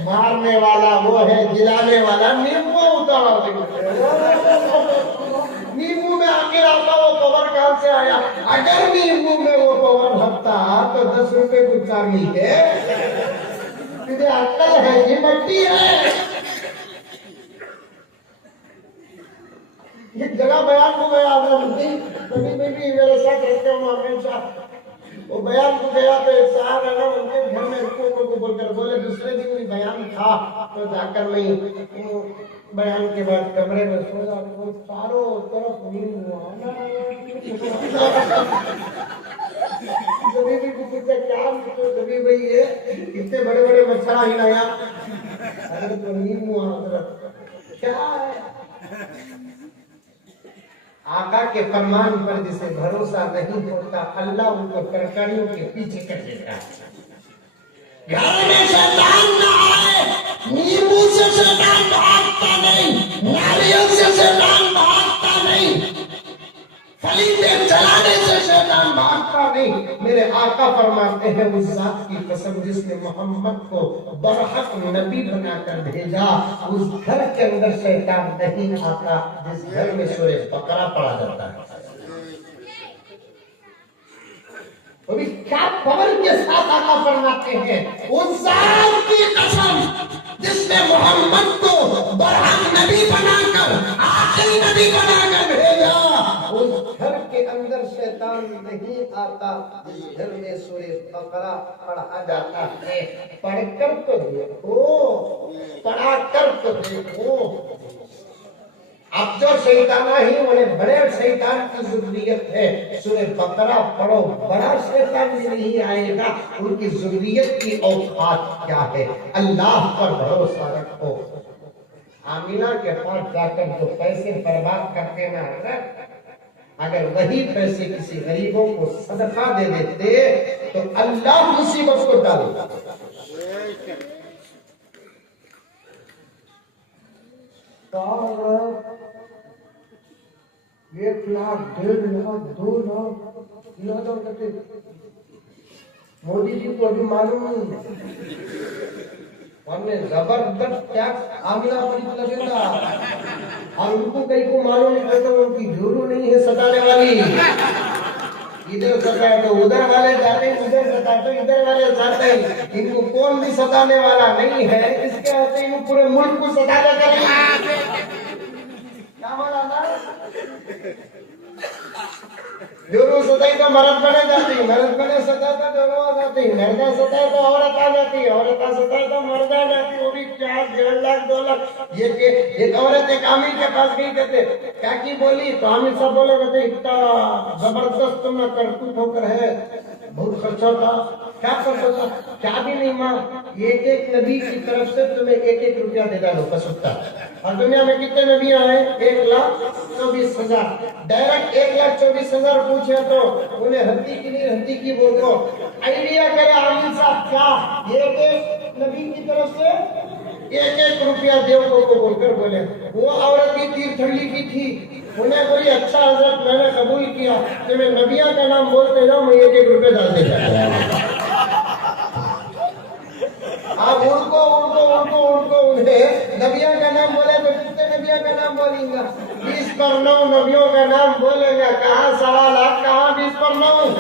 مارنے والا وہ ہے، جلانے والا نیمبو اتار نیمبو میں آخر آتا وہ پاور کہاں سے آیا؟ اگر نیمبو میں وہ پاور ہٹتا تو 10 روپے کو چاندی ہے، تجھے عقل ہے، یہ مٹی ہے۔ ایک جگہ بیان کو گیا کبھی میں بھی میرے ساتھ رہتے ہوں ہمیشہ، وہ بیان کو گیا تو ایک صاحب ہے نا ان کے گھر میں رکو کو بول کر بولے دوسرے دن بھی بیان تھا تو جا کر نہیں بیان کے بعد کمرے میں سو جا تو چاروں طرف نیند ہوا جبھی بھی پوچھا کیا جبھی بھائی یہ اتنے بڑے بڑے مچھر ہی نیا حضرت نیند ہوا حضرت کیا ہے؟ آقا کے فرمان پر جسے بھروسہ نہیں ہوتا اللہ ان کو ترکاریوں کے پیچھے کر دیتا ہے۔ گھر میں شیطان نہ آئے، نیمبو سے شیطان بھاگتا نہیں، ناریل سے شیطان بھاگتا نہیں، فلیتے چلانے سے شیطان بھاگتا نہیں۔ میرے آقا فرماتے ہیں اس ذات کی قسم جس نے محمد کو برحق نبی بنا کر بھیجا اس گھر کے اندر شیطان نہیں آتا جس گھر میں سورہ بقرہ پڑھا جاتا ہے۔ وہ بھی کیا پاور کے ساتھ آقا فرماتے ہیں اس ذات کی قسم جس نے محمد کو برحق نبی بنا کر آخری نبی بنا کر بھیجا اس گھر کے اندر شیطان نہیں آتا جس گھر میں سورہ بقرہ پڑھا جاتا ہے۔ پڑھ کر تو دیکھو، پڑھا کر تو دیکھو۔ اب جو شیطانہ ہی انہیں بڑے شیطان کی ضروریت ہے، سورہ بقرہ پڑھو، بڑا شیطان بھی نہیں آئے گا۔ ان کی ضروریت کی اوقات کیا ہے؟ اللہ پر بھروسہ رکھو۔ آمینہ کے پاس جا کر جو پیسے برباد کرتے ہیں حضرت، اگر وہی پیسے کسی غریبوں کو صدقہ دے دیتے تو اللہ مصیبت کو ٹالے گا۔ 1 لاکھ 1.5 لاکھ 2 لاکھ کرتے مودی جی کو ابھی معلوم نہیں، ہم نے زبردست ٹیکس عاملہ پر لگے گا اور ان کو کئی کو معلوم نہیں کرتا ان کی جھولو نہیں ہے ستانے والی، ادھر ستائے تو ادھر والے جاتے ہیں، ادھر ستائے تو ادھر والے جاتے ہیں، ان کو کون بھی ستانے والا نہیں ہے، اس کے ہاتھ سے پورے ملک کو ستانا کریں۔ کیا مولانا جورو ستائی تو مرد بنے جاتی، مرد بنے ستائی تو جورو آ جاتی، مردہ ستائی تو عورت آ جاتی، عورت ستائی تو مرد آ جاتی، وہ بھی 4 1.5 لاکھ 2 لاکھ۔ یہ کہ ایک عورت ایک عامل کے پاس گئی کہتے کیا کی بولی تو عامل صاحب بولے کہتے اتنا زبردست تم نے کرتوت ہو کر ہے، بہت خرچہ تھا، کیا کرتا تھا؟ کیا بھی نہیں ماں، ایک نبی کی طرف سے تمہیں 1 روپیہ دے ڈالو بس اتنا۔ اور دنیا میں کتنے نبی آئے؟ 1,24,000۔ ڈائریکٹ 1,24,000 پوچھے تو انہیں ہدی کی نہیں ہدی کی بول کو آئیڈیا کرے عامل صاحب کیا ایک نبی کی طرف سے 1 روپیہ دیو کو بول کر بولے۔ وہ عورت بھی تیر تھلی کی تھی، انہیں بولی اچھا حضرت میں نے قبول کیا، کہ میں نبیوں کا نام بولتے جاؤں میں 1 روپے ڈال دے جاتا۔ آپ انہیں نبیوں کا نام بولے تو کتنے نبیوں کا نام بولیں گا؟ 20 پر 9 نبیوں کا نام بولے گا، کہاں 1.25 لاکھ، کہاں 20 پر 9؟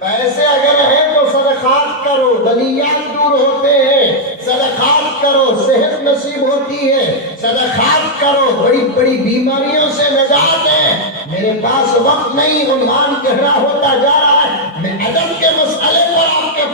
پیسے اگر ہیں تو صدقات کرو، بلیات دور ہوتے ہیں، صدقات کرو، صحت نصیب ہوتی ہے، صدقات کرو، بڑی بڑی بیماریوں سے نجات ہے۔ میرے پاس وقت نہیں، عنوان گہرا ہوتا جا رہا ہے، میں ادب کے مسئلے پر آپ کے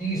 30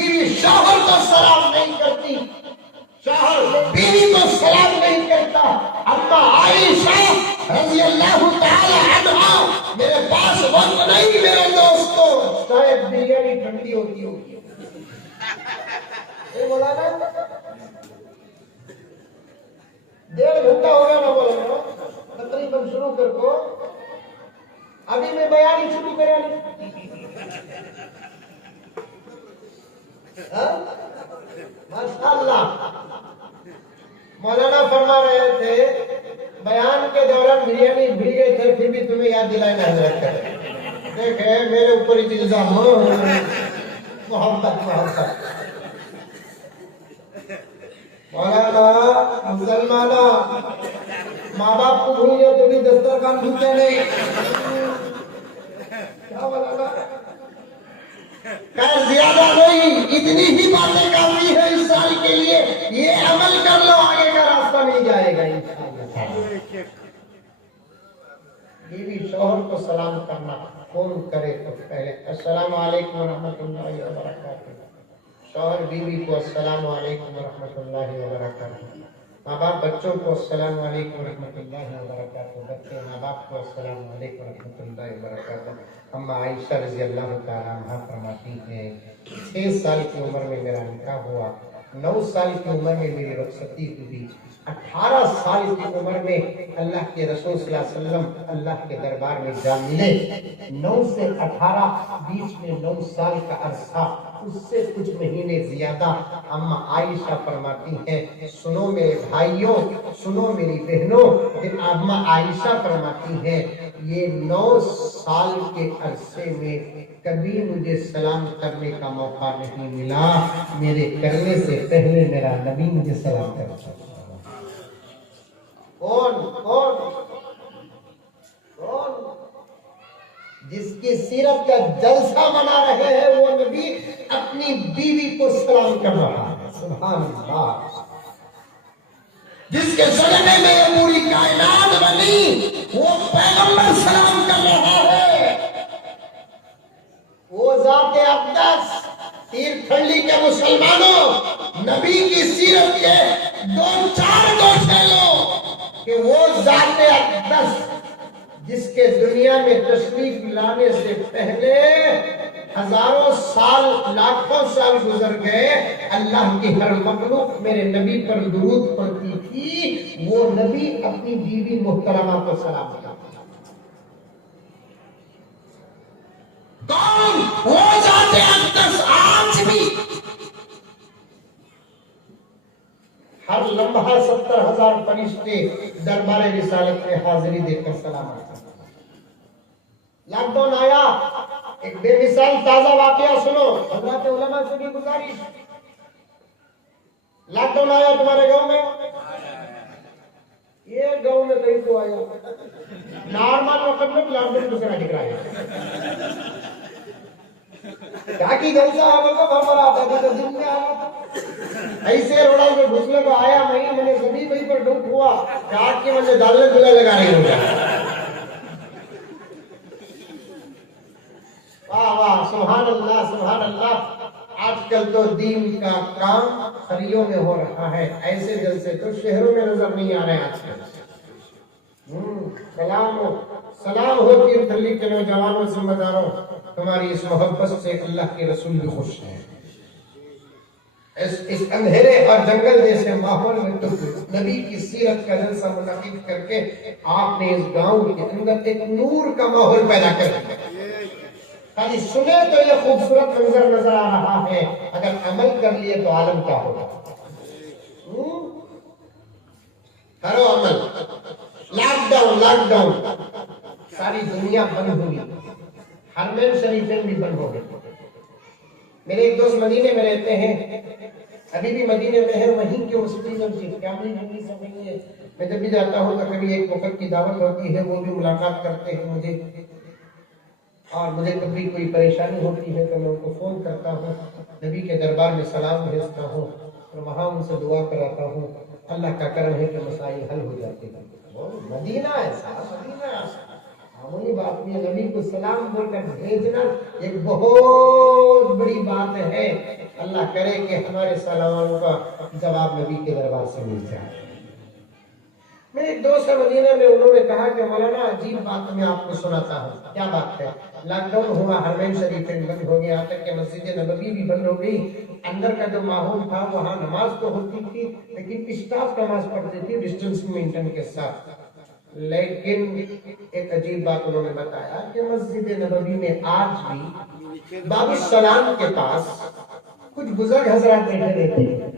بیوی شوہر کو سلام نہیں کرتی، شوہر بیوی کو سلام نہیں کرتا۔ اما عائشہ رضی اللہ تعالی عنہا، میرے پاس وقت نہیں میرے دوستو، شاید بریانی ٹھنڈی ہوتی ہوگی۔ بولا نا 1.5 گھنٹہ ہو گیا نا، بولے نا تقریباً شروع کر کو، ابھی میں بیان ہی شروع کرا نہیں۔ ماشاءاللہ مولانا فرما رہے تھے بیان کے دوران بریانی بھول گئے تھے، پھر بھی تمہیں یاد دلانا حضرت کرے۔ دیکھے میرے اوپر ہی الزام ہو، محبت مولانا مسلمانہ ماں باپ کو بھول گئے تو بھی دسترخوان بھولتے نہیں، کیا مولانا؟ خیر زیادہ نہیں، اتنی ہی باتیں کافی ہے اس سال کے لیے، یہ عمل کر لو، آگے کا راستہ مل جائے گا انشاءاللہ۔ بیوی شوہر کو سلام کرنا، فون کرے تو پہلے السلام علیکم ورحمۃ اللہ وبرکاتہ، شوہر بیوی کو السلام علیکم ورحمۃ اللہ وبرکاتہ، ماں باپ بچوں کو السلام علیکم ورحمۃ اللہ وبرکاتہ، بچے ماں باپ کو السلام علیکم ورحمۃ اللہ وبرکاتہ۔ اما عائشہ رضی اللہ تعالیٰ عنہ فرماتی ہیں 6 سال کی عمر میں میرا نکاح ہوا، 9 سال کی عمر میں میری رخصتی ہوئی، 18 سال کی عمر میں اللہ کے رسول صلی اللہ علیہ وسلم اللہ کے دربار میں جا ملے۔ 9 سے 18 بیچ میں 9 سال کا عرصہ، اس سے کچھ مہینے زیادہ۔ اما عائشہ فرماتی ہیں سنو میرے بھائیوں، سنو میری بہنوں، اما عائشہ فرماتی ہیں یہ 9 سال کے عرصے میں کبھی مجھے سلام کرنے کا موقع نہیں ملا، میرے کرنے سے پہلے میرا نبی مجھے سلام کرتا تھا۔ کون جس کی سیرت کا جلسہ منا رہے ہیں وہ نبی اپنی بیوی کو سلام کر رہا ہے، سبحان اللہ۔ جس کے صدقے میں یہ پوری کائنات بنی وہ پیغمبر سلام کر رہا ہے، وہ ذات اقدس تیر کھنڈی کے مسلمانوں، نبی کی سیرت کے 2-4 گوشے لو کہ وہ ذات اقدس جس کے دنیا میں تشریف لانے سے پہلے ہزاروں سال، لاکھوں سال گزر گئے، اللہ کی ہر مخلوق میرے نبی پر درود پڑھتی تھی، وہ نبی اپنی بیوی محترمہ کو سلام کرتا۔ کون؟ وہ ذات اقدس آج بھی ہر لمحہ 70,000 فرشتے دربار رسالت میں حاضری دے کر سلام کرتے۔ لاک ڈاؤن آیا، ایک بے مثال تازہ واقعہ سنو، حضرات علماء سے بھی گزارش، لاک ڈاؤن آیا تمہارے گاؤں میں، یہ گاؤں میں کہیں تو آیا، نارمل وقت میں لاک ڈاؤن دوسرا دکھ رہا ہے، کیا کی جلسہ آگا کو بھر بھر آتا ہے، تو دن میں آیا ایسے روڑا میں گھسلے کو آیا، میں نے سبھی بھئی پر ڈوٹ ہوا کہ آج کی مجھے ڈالنے دلے لگا رہی ہوں گا۔ واہ واہ، سبحان اللہ سبحان اللہ۔ آج کل تو دین کا کام خریوں میں ہو رہا ہے، ایسے جلسے تو شہروں میں نظر نہیں آ رہے ہیں آج کل۔ سلام ہو تیر دلی کے نوجوانوں ذمہ داروں، تمہاری اس محبت سے اللہ کے رسول بھی خوش ہیں۔ اس اندھیرے اور جنگل جیسے ماحول میں تو نبی کی سیرت کا جلسہ منعقد کر کے آپ نے اس گاؤں کے اندر ایک نور کا ماحول پیدا کر دیا۔ خالی سنے تو یہ خوبصورت منظر نظر آ رہا ہے، اگر عمل کر لیے تو عالم کیا ہوگا۔ کرو عمل۔ لاک ڈاؤن ساری دنیا بند ہوئی، حرمین شریفین بھی بند ہو گئے۔ میرے ایک دوست مدینے میں رہتے ہیں، ابھی بھی مدینے میں ہے، وہیں کے مسلمان کی فیملی نہیں سمجھیں، میں جب بھی جاتا ہوں تو کبھی ایک وقت کی دعوت ہوتی ہے، وہ بھی ملاقات کرتے ہیں مجھے، اور مجھے کبھی کوئی پریشانی ہوتی ہے تو میں ان کو فون کرتا ہوں، نبی کے دربار میں سلام بھیجتا ہوں اور وہاں ان سے دعا کراتا ہوں، اللہ کا کرم ہے کہ مسائل حل ہو جاتے ہیں۔ مدینہ ایسا، مدینہ معمولی بات نہیں، نبی کو سلام بول کر بھیجنا ایک بہت بڑی بات ہے۔ اللہ کرے کہ ہمارے سلاموں کا جواب نبی کے دربار سے مل جائے۔ میرے ایک دوست ہے مدینہ میں، انہوں نے کہا کہ مولانا عجیب بات میں آپ کو سناتا ہوں۔ کیا بات ہے؟ لاک ڈاؤن ہوا، حرمین شریفین بند ہو گیا، تک کہ مسجد نبوی بھی بند ہو گئی۔ اندر کا جو ماحول تھا وہاں نماز تو ہوتی تھی لیکن اسٹاف نماز پڑھتی تھی ڈسٹنس مینٹین کے ساتھ۔ لیکن ایک عجیب بات انہوں نے بتایا کہ مسجد نبوی میں آج بھی باب السلام کے پاس کچھ بزرگ حضرات بیٹھے رہتے ہیں۔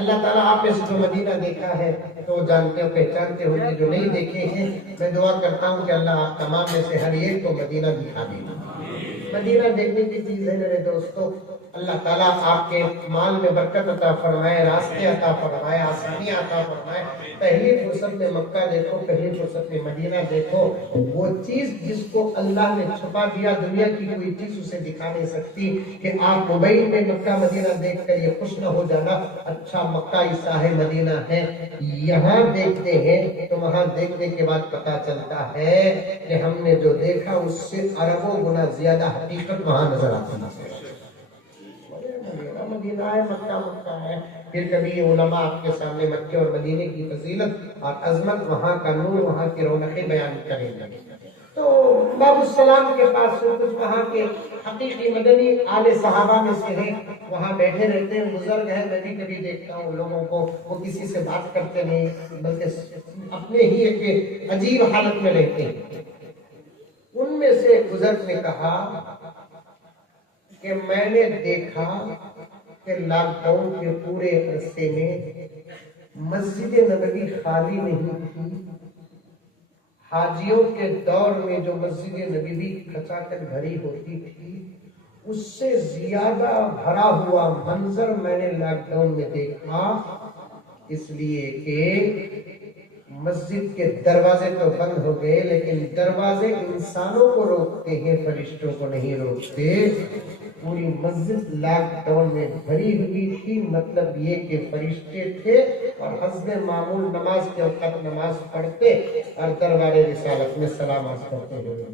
اللہ تعالیٰ آپ نے جو مدینہ دیکھا ہے تو جانتے ہو پہچانتے ہو، جو نہیں دیکھے ہیں میں دعا کرتا ہوں کہ اللہ آپ تمام میں سے ہر ایک کو مدینہ دکھا دے۔ مدینہ دیکھنے کی چیز ہے میرے دوستو۔ اللہ تعالیٰ آپ کے مال میں برکت عطا فرمائے، راستے عطا فرمائے، آسانیاں عطا فرمائے۔ پہلی فرصت میں مکہ دیکھو، پہلی فرصت میں مدینہ دیکھو۔ وہ چیز جس کو اللہ نے چھپا دیا، دنیا کی کوئی چیز اسے دکھا نہیں سکتی کہ آپ موبائل میں مکہ مدینہ دیکھ کر یہ خوش نہ ہو جانا اچھا مکہ ایسا ہے، مدینہ ہے۔ یہاں دیکھتے ہیں تو وہاں دیکھنے کے بعد پتا چلتا ہے کہ ہم نے جو دیکھا اس سے اربوں گنا زیادہ حقیقت وہاں نظر آتی ہے۔ مدینہ ہے، مکہ مکہ ہے۔ پھر کبھی علماء آپ کے سامنے مکے اور مدینے کی فضیلت اور عظمت، وہاں کا نور، وہاں کی رونقیں بیان کریں گے۔ تو باب السلام کے پاس کچھ وہاں کے حقیقی مدنی آل صحابہ میں سے ہیں، وہاں بیٹھے رہتے ہیں، بزرگ ہیں۔ میں بھی کبھی دیکھتا ہوں لوگوں کو، وہ کسی سے بات کرتے نہیں بلکہ اپنے ہی ایک عجیب حالت میں رہتے ہیں۔ ان میں سے ایک بزرگ نے کہا کہ میں نے دیکھا کہ لاک ڈاؤن کے پورے عرصے میں مسجد نبوی خالی نہیں تھی۔ حاجیوں کے دور میں جو مسجد نبوی کھچا کر بھری ہوتی تھی اس سے زیادہ بھرا ہوا منظر میں نے لاک ڈاؤن میں دیکھا، اس لیے کہ مسجد کے دروازے تو بند ہو گئے لیکن دروازے انسانوں کو روکتے ہیں، فرشتوں کو نہیں روکتے۔ پوری مسجد لاک ڈاؤن میں بھری ہوئی تھی، مطلب یہ کہ فرشتے تھے اور حسب معمول نماز کے وقت نماز پڑھتے اور دربار رسالت میں سلام عرض کرتے ہوئے۔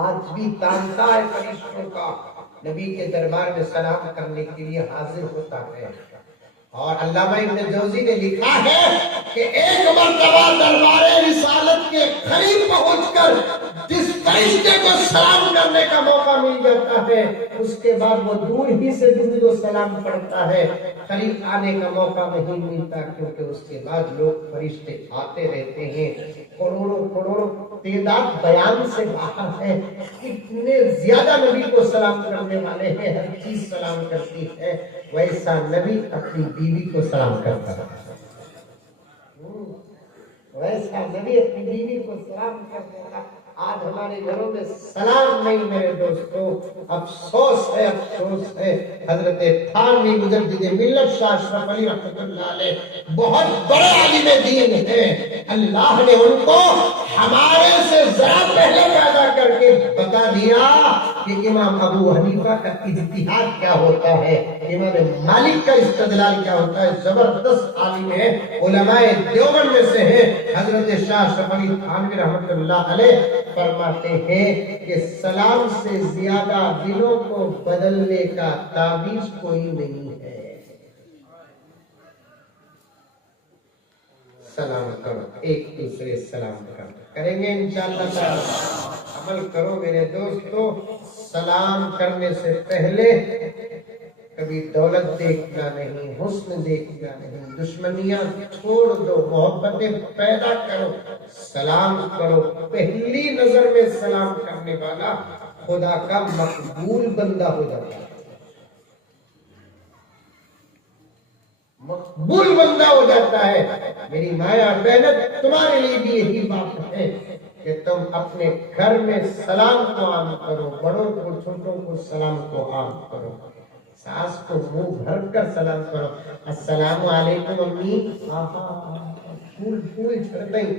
آج بھی تانتا ہے فرشتوں کا، نبی کے دربار میں سلام کرنے کے لیے حاضر ہوتا ہے۔ اور علامہ ابن جوزی نے لکھا ہے کہ ایک مرتبہ دربار رسالت کے قریب پہنچ کر جس فرشتے کو سلام کرنے کا موقع مل جاتا ہے اس کے بعد وہ دور ہی سے درود و سلام پڑھتا ہے، قریب آنے کا موقع نہیں ملتا، کیونکہ اس کے بعد لوگ فرشتے آتے رہتے ہیں۔ کروڑوں کروڑوں تعداد بیان سے باہر ہے، اتنے زیادہ نبی کو سلام کرنے والے ہیں، ہر چیز سلام کرتی ہے۔ ویسا نبی اپنی بیوی کو سلام کرتا ہے، ویسا نبی اپنی بیوی کو سلام کرتا ہے۔ آج ہمارے گھروں میں سلام نہیں میرے دوستو، افسوس ہے، افسوس ہے۔ حضرت تھانوی مجدد ملت شاہ اشرف علی رحمۃ اللہ علیہ بہت بڑے عالم دین ہیں، اللہ نے ان کو ہمارے سے ذرا پہلے پیدا کر کے بتا دیا کہ امام ابو حنیفہ کا اجتہاد کیا ہوتا ہے، امام مالک کا استدلال کیا ہوتا ہے۔ زبردست عالم ہے، علماء دیوبند میں سے ہیں۔ حضرت شاہ اشرف علی تھانوی رحمۃ اللہ علیہ فرماتے ہیں کہ سلام سے زیادہ دلوں کو بدلنے کا تعویذ کوئی نہیں ہے۔ سلام کرو، ایک دوسرے سلام کریں گے انشاءاللہ تعالی، عمل کرو میرے دوستو۔ سلام کرنے سے پہلے کبھی دولت دیکھنا نہیں، حسن دیکھنا نہیں، دشمنیاں چھوڑ دو، محبتیں پیدا کرو، سلام کرو۔ پہلی نظر میں سلام کرنے والا خدا کا مقبول بندہ ہو جاتا ہے، مقبول بندہ ہو جاتا ہے۔ میری مایا اور بہنت، تمہارے لیے بھی یہی بات ہے کہ تم اپنے گھر میں سلام کو عام کرو، بڑوں کو چھوٹوں کو سلام کو عام کرو، ساس کو منہ بھر کر سلام کرو، السلام علیکم امی، پھول پھول چھڑ دیں۔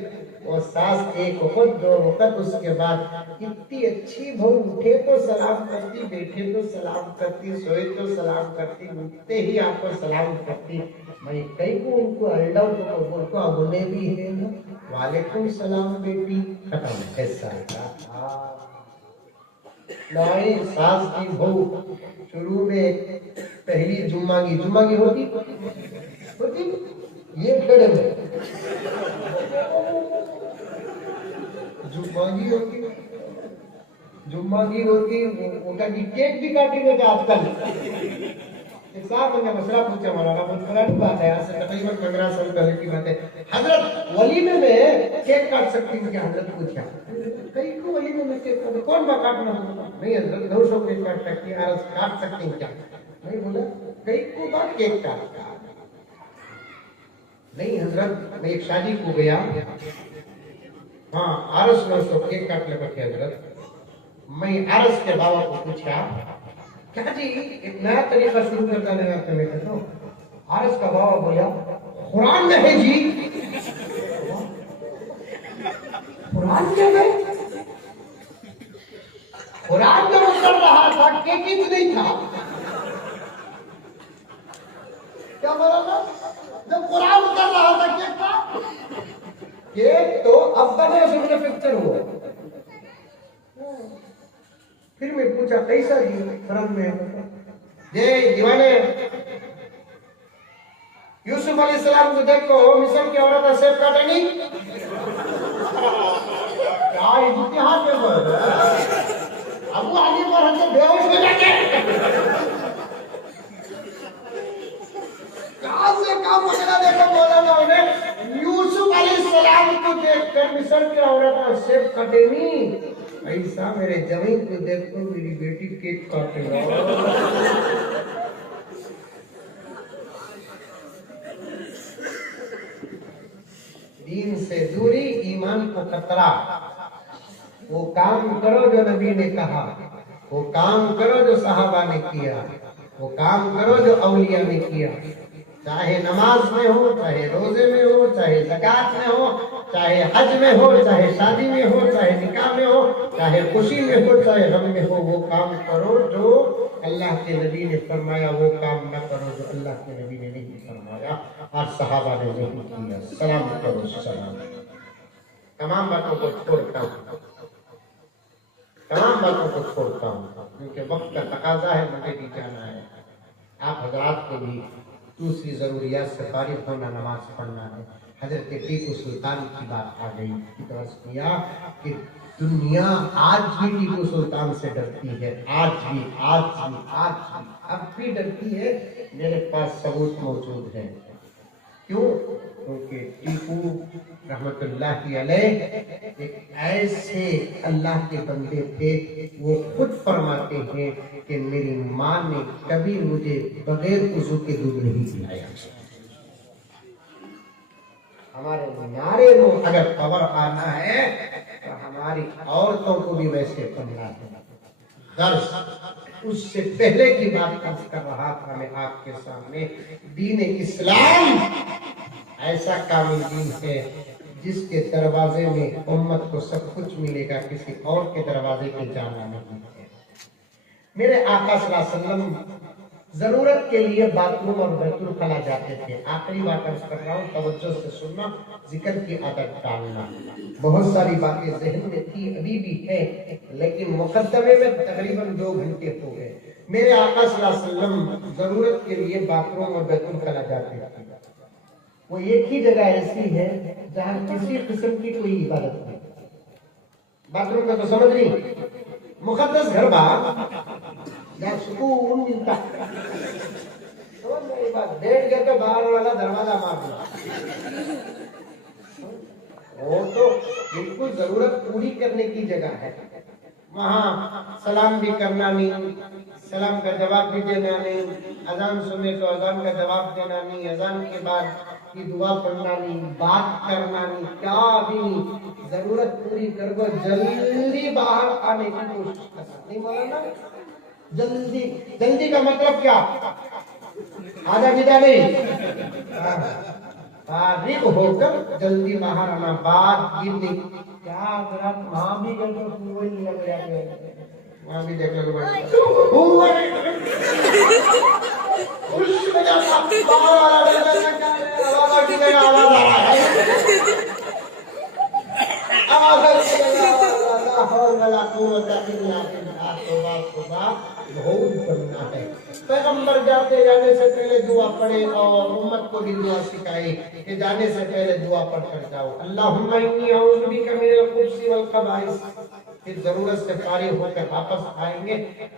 اور ساس ایک وقت دو وقت، اس کے بعد اتنی اچھی بہو، اٹھے تو سلام کرتی، بیٹھے تو سلام کرتی، سوئے تو سلام کرتی، اٹھتے ہی آپ کو سلام کرتی۔ میں کئی کو ان کو اللہ کو اگنے بھی ہے نا، وعلیکم السلام بیٹی، ختم ہے سارا۔ نائی ساز کی بہو شروع میں پہلی جمعہ کی ہوتی یہ کھڑے میں جمعہ کی ہوتی وہ کیک بھی کاٹیں گے آج کل ایک صاحب نے مسئلہ پوچھا مولانا بہت پرانی بات ہے آج سے تقریباً 15 سال پہلے کی بات ہے حضرت ولیمے میں کیک کاٹ سکتی ہوں کیا حضرت پوچھا کئی کو ولیمے میں کیک کاٹ کون با کاٹنا نہیں حضرت 200 کیک کاٹ سکتی ہے عرض کاٹ سکتی ہوں کیا نہیں بولا کئی کو بات کیک کاٹ نہیں حضرت میں ایک شادی کو گیا ہاں عرض 200 کیک کاٹ لے بیٹھے حضرت میں عرض کے بابا کو پوچھا کیا جی ایک نیا طریقہ شروع کرتا لگا کرنے کا تو عرض کا بابا بولا قرآن میں ہے جی قرآن کیا ہے قرآن میں وہ کر رہا تھا کیکت نہیں تھا کیا بولا تھا جب قرآن کر رہا تھا کیک تھا کیک تو اب بنے سمجھے پکچر ہوا پھر میں پوچھا کیسا جی حرم میں یہ دیوانے یوسف علیہ السلام کو دیکھو مصر کی عورت سیب کاٹے نہیں کیا امتحان میں بول ابو علی پر حضرت بیہوش ہو جاتے کہاں سے کام وغیرہ دیکھو مولانا انہیں یوسف علیہ السلام کو دیکھ کر مصر کی عورت سیب کاٹے نہیں ایسا میرے جمعین کو دیکھو میری بیٹی کیک کاٹے دین سے دوری ایمان کو خطرہ وہ کام کرو جو نبی نے کہا وہ کام کرو جو صحابہ نے کیا وہ کام کرو جو اولیاء نے کیا چاہے نماز میں ہو چاہے روزے میں ہو چاہے زکوٰۃ میں ہو چاہے حج میں ہو چاہے شادی میں ہو چاہے نکاح میں ہو چاہے خوشی میں ہو چاہے غم میں ہو وہ کام کرو جو اللہ کے نبی نے فرمایا وہ کام نہ کرو جو اللہ کے نبی نے نہیں فرمایا اور صحابہ نے نہیں کیا سلام کرو سلام تمام باتوں کو چھوڑتا ہوں کیونکہ وقت کا تقاضا ہے مجھے بھی جانا ہے آپ حضرات کو بھی دوسری ضروریات سے فارغ ہونا نماز پڑھنا ہے حضرت ٹیپو سلطان کی بات آ گئی کیا کہ دنیا آج بھی ٹیپو سلطان سے ڈرتی ہے آج بھی اب بھی ڈرتی ہے میرے پاس ثبوت موجود ہے کیوں کیونکہ ٹیپو رحمت اللہ علیہ ایک ایسے اللہ کے بندے تھے وہ خود فرماتے ہیں کہ میری ماں نے کبھی مجھے بغیر وضو کے دودھ نہیں پلایا ہمارے نعرے میں اگر خبر آنا ہے تو ہماری عورتوں کو بھی ویسے پڑھنا ہے درس اس سے پہلے کی بات کر رہا تھا میں آپ کے سامنے دین اسلام ایسا کامل دین ہے جس کے دروازے میں امت کو سب کچھ ملے گا کسی اور کے دروازے پہ جانا نہیں ہے میرے آقا صلی اللہ علیہ وسلم ضرورت کے لیے باتھ روم اور بیت الخلا جاتے تھے آخری بات عرض کر رہا ہوں توجہ سے سننا ذکر کی عادت ڈالنا بہت ساری باتیں ذہن میں تھی ابھی بھی ہے لیکن مقدمے میں تقریباً 2 گھنٹے ہو گئے میرے آقا صلی اللہ علیہ وسلم ضرورت کے لیے باتھ روم اور بیت الخلا جاتے تھے وہ ایک ہی جگہ ایسی ہے جہاں کسی قسم کی کوئی عبادت نہیں باتھ روم کا تو سمجھ نہیں مقدس گھر باہر جہاں سکون ملتا بیٹھ گئے تو باہر والا دروازہ مار دیا وہ تو بالکل ضرورت پوری کرنے کی جگہ ہے وہاں سلام بھی کرنا نہیں سلام کا جواب بھی دینا نہیں اذان سنے تو اذان کا جواب دینا نہیں اذان کے بعد کی دعا پڑھنا نہیں بات کرنا نہیں کیا بھی نہیں ضرورت پوری کر دو جلدی باہر آنے کی کوشش کرنا نہیں بولا نا جلدی کا مطلب کیا آدھا بدا نہیں فارغ ہو کر جلدی باہر آنا بات گرنے کیا ذرا وہاں بھی گھر کو پورے نہیں لگ رہا وہاں بھی دیکھ لگو توبہ توبہ بہت کرنا ہے۔ پیغمبر جانے سے پہلے دعا پڑھے اور امت کو بھی دعا سکھائے کہ جانے سے پہلے دعا پڑھ کر جاؤ، اللہم انی اعوذ بک من الخبث والخبائث۔ پھر ضرورت سے فارغ ہو کر واپس آئیں گے،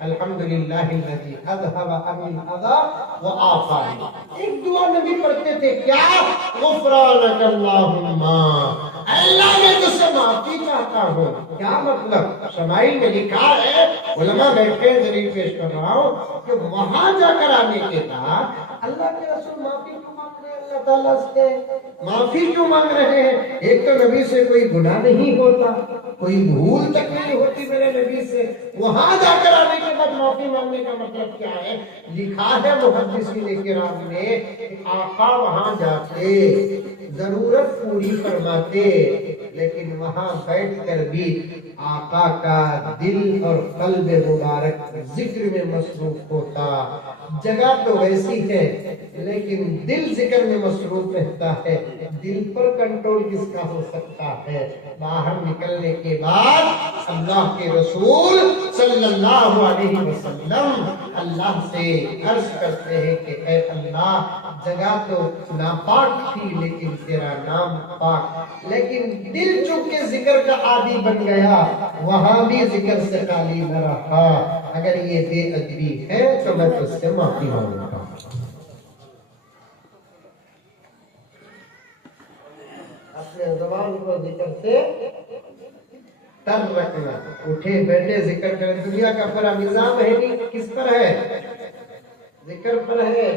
الحمدللہ الذی اذھب عنی الاذی وعافانی۔ ایک دعا نبی پڑھتے تھے، کیا؟ غفرانک اللہم، اللہ میں تجھ سے معافی چاہتا ہوں۔ کیا مطلب؟ شمائل میں لکھا ہے، علماء بیٹھے دلیل پیش کر رہا ہوں کہ وہاں جا کر آنے کے بعد اللہ کے رسول معافی کیوں مانگ رہے ہیں؟ اللہ تعالیٰ سے معافی کیوں مانگ رہے ہیں؟ ایک تو نبی سے کوئی گناہ نہیں ہوتا، کوئی بھول تک نہیں ہوتی میرے نبی سے، وہاں جا کر آنے کے بعد معافی مانگنے کا مطلب کیا ہے؟ لکھا ہے محدثین کرام نے کہ آقا وہاں جاتے ضرورت پوری فرماتے، لیکن وہاں بیٹھ کر بھی آقا کا دل اور قلب مبارک ذکر میں مصروف ہوتا۔ جگہ تو ویسی ہے لیکن دل ذکر میں مصروف رہتا ہے۔ دل پر کنٹرول کس کا ہو سکتا ہے؟ باہر نکلنے کے بعد اللہ کے رسول صلی اللہ علیہ وسلم اللہ سے عرض کرتے ہیں کہ اے اللہ، جگہ تو ناپاک تھی لیکن تیرا نام پاک، لیکن دل چونکہ ذکر کا عادی بن گیا، وہاں بھی ذکر سے خالی نہ رہا۔ اگر یہ بے ادبی ہے تو میں تجھ سے معافی مانگتا ہوں۔ اپنے زبان کو ذکر سے تر رکھنا، اٹھے بیٹھے ذکر کریں۔ دنیا کا بڑا نظام ہے نہیں، کس پر ہے؟ ذکر پر ہے۔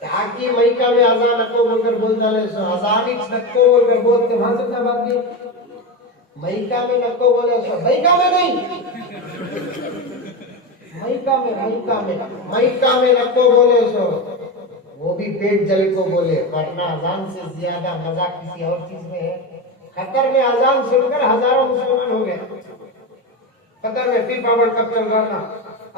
حاکی مئیکا میں اذان اکو بول کر بولتا لے سو، اذان ہی نکو بول کر بولتے، وہاں سے کیا بات نہیں؟ مئیکا میں نکو بولے سو، مئیکا میں نہیں، مئیکا میں نکو بولے سو، وہ بھی پیٹ جل کو بولے، ورنہ اذان سے زیادہ مزہ کسی اور چیز میں ہے۔ قطر میں اذان سن کر ہزاروں مسلمان ہو گئے۔ قطر میں فیفا ورلڈ کپ چل رہا تھا،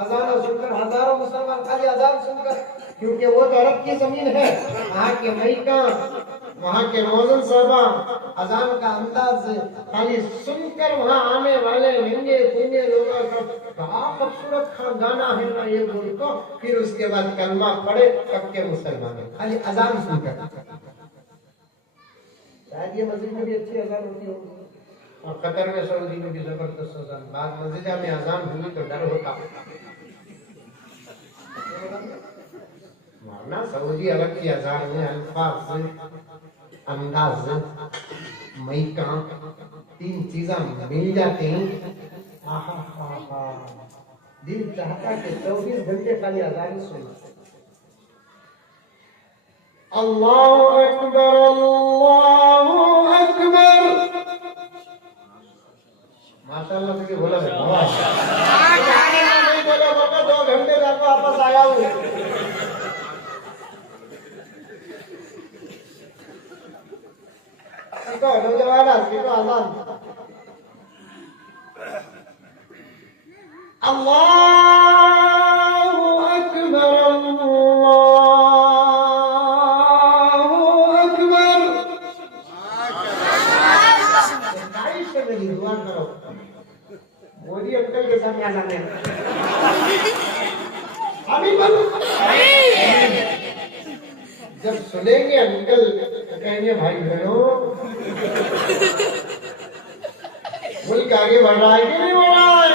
اذان سن کر ہزاروں مسلمان، خالی اذان سن کر، کیونکہ وہ تو عرب کی زمین ہے۔ وہاں کے مئیکا، وہاں کے موزن صاحبہ اذان کا انداز خالی سن کر وہاں آنے والے ننگے پنگے لوگوں کا بڑا خوبصورت گانا ہے نا یہ بول تو، پھر اس کے بعد کلمہ پڑھے کب کے مسلمان ہیں، خالی اذان سن کر۔ شاید یہ مسجد میں بھی اچھی اذان ہوتی ہوگی، اور قطر میں سعودی میں بھی زبردست اذان، بعض مسجدوں میں اذان ہوئی تو ڈر ہوتا، ورنہ سعودی عرب کی اذان میں الفاظ، انداز، مئیکا، تین چیزاں مل جاتے ہیں، دل چاہتا کہ 24 گھنٹے خالی اذان سننا۔ اللہ اکبر اللہ اکبر، ماشاءاللہ سے بولا ہے، نہیں بولا بابا 2 گھنٹے جا کے واپس آیا ہوں۔ نوجوان آدمی کو آزان، اللہ اکبر اللہ اکبر۔ سے میری دعا کرو، مودی انکل کے سامنے آزان ہے، ابھی بولو، جب سنیں گے انکل کہیں گے بھائی بہنوں ملک آگے بڑھ رہا ہے کہ نہیں بڑھ رہا ہے؟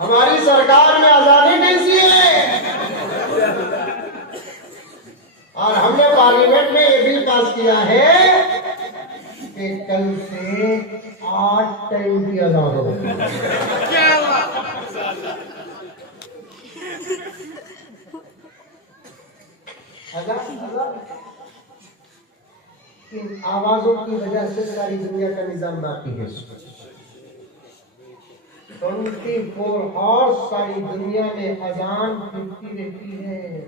ہماری سرکار میں آزادی کیسی ہے؟ اور ہم نے پارلیمنٹ میں یہ بل پاس کیا ہے کہ کل سے 8 ٹائم کی اذان ہوگی۔ ان آوازوں کی وجہ سے ساری دنیا کا نظام باقی ہے۔ 24 اور ساری دنیا میں اذان پھرتی رہتی ہے،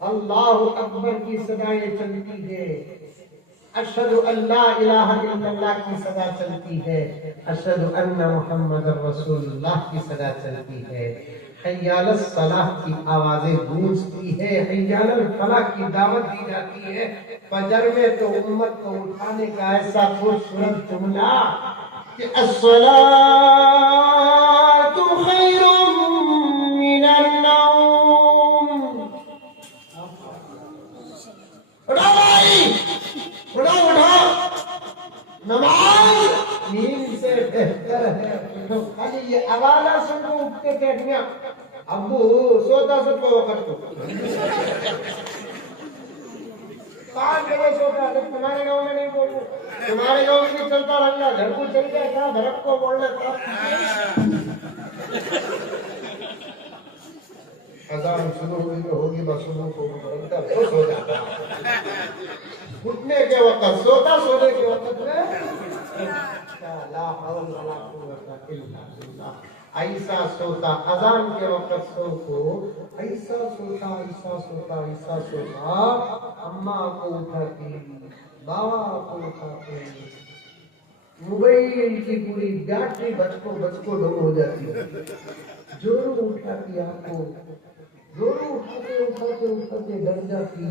اللہ اکبر کی صدایں چلتی ہے، اشہد ان لا الہ الا اللہ کی صدا چلتی ہے، اشہد ان محمد رسول اللہ کی صدا چلتی ہے۔ حی علی الصلاح کی آوازیں گونجتی ہے، حی علی الفلاح کی دعوت دی جاتی ہے۔ فجر میں تو امت کو اٹھانے کا ایسا خوبصورت جملہ کہ الصلاۃ خیر من النوم۔ اٹھا بھائی، اٹھا نماز نیند سے بہتر ہے۔ خالی یہ حوالہ سن کو اٹھ کے بیٹھ گیا، ابو سوتا سوتا وقت کو 5 بجے سوتا ہے۔ تمہارے گاؤں میں نہیں بولوں، تمہارے گاؤں میں نہیں چلتا رنگا، گھر کو چل گیا کہاں دھڑک کو بول لیتا۔ اذان شروع ہوئی تو ہوگی بس صبح کو رنگا خوش ہو جاتا، اٹھنے کے وقت سوتا، سونے کے وقت میں لا حول ولا قوت الا باللہ۔ ایسا سوتا اذان کے وقت سو کو، ایسا سوتا ایسا سوتا ایسا سوتا، اماں کو اٹھاتی، بابا کو اٹھاتے، موبائل کی پوری بیٹری بچ کو ڈم ہو جاتی ہے، جورو اٹھاتی آپ کو، جورو اٹھاتے ڈر جاتی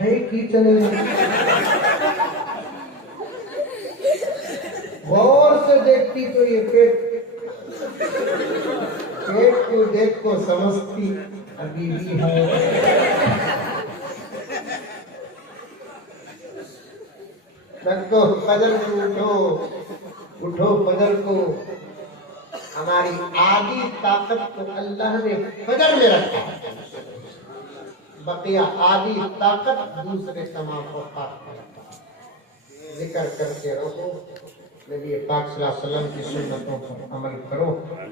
ہے کی چلے۔ غور سے دیکھتی تو یہ پیٹ کو دیکھ کو سمجھتی ابھی بھی ہے۔ رکھو فجر کو، اٹھو فجر کو۔ ہماری آدھی طاقت کو اللہ نے فجر میں رکھا، بقیہ آدھی طاقت دوسرے تمام اوقات میں رکھا۔ ذکر کرتے رہو، نبی پاک صلی اللہ علیہ وسلم کی سنتوں پر عمل کرو۔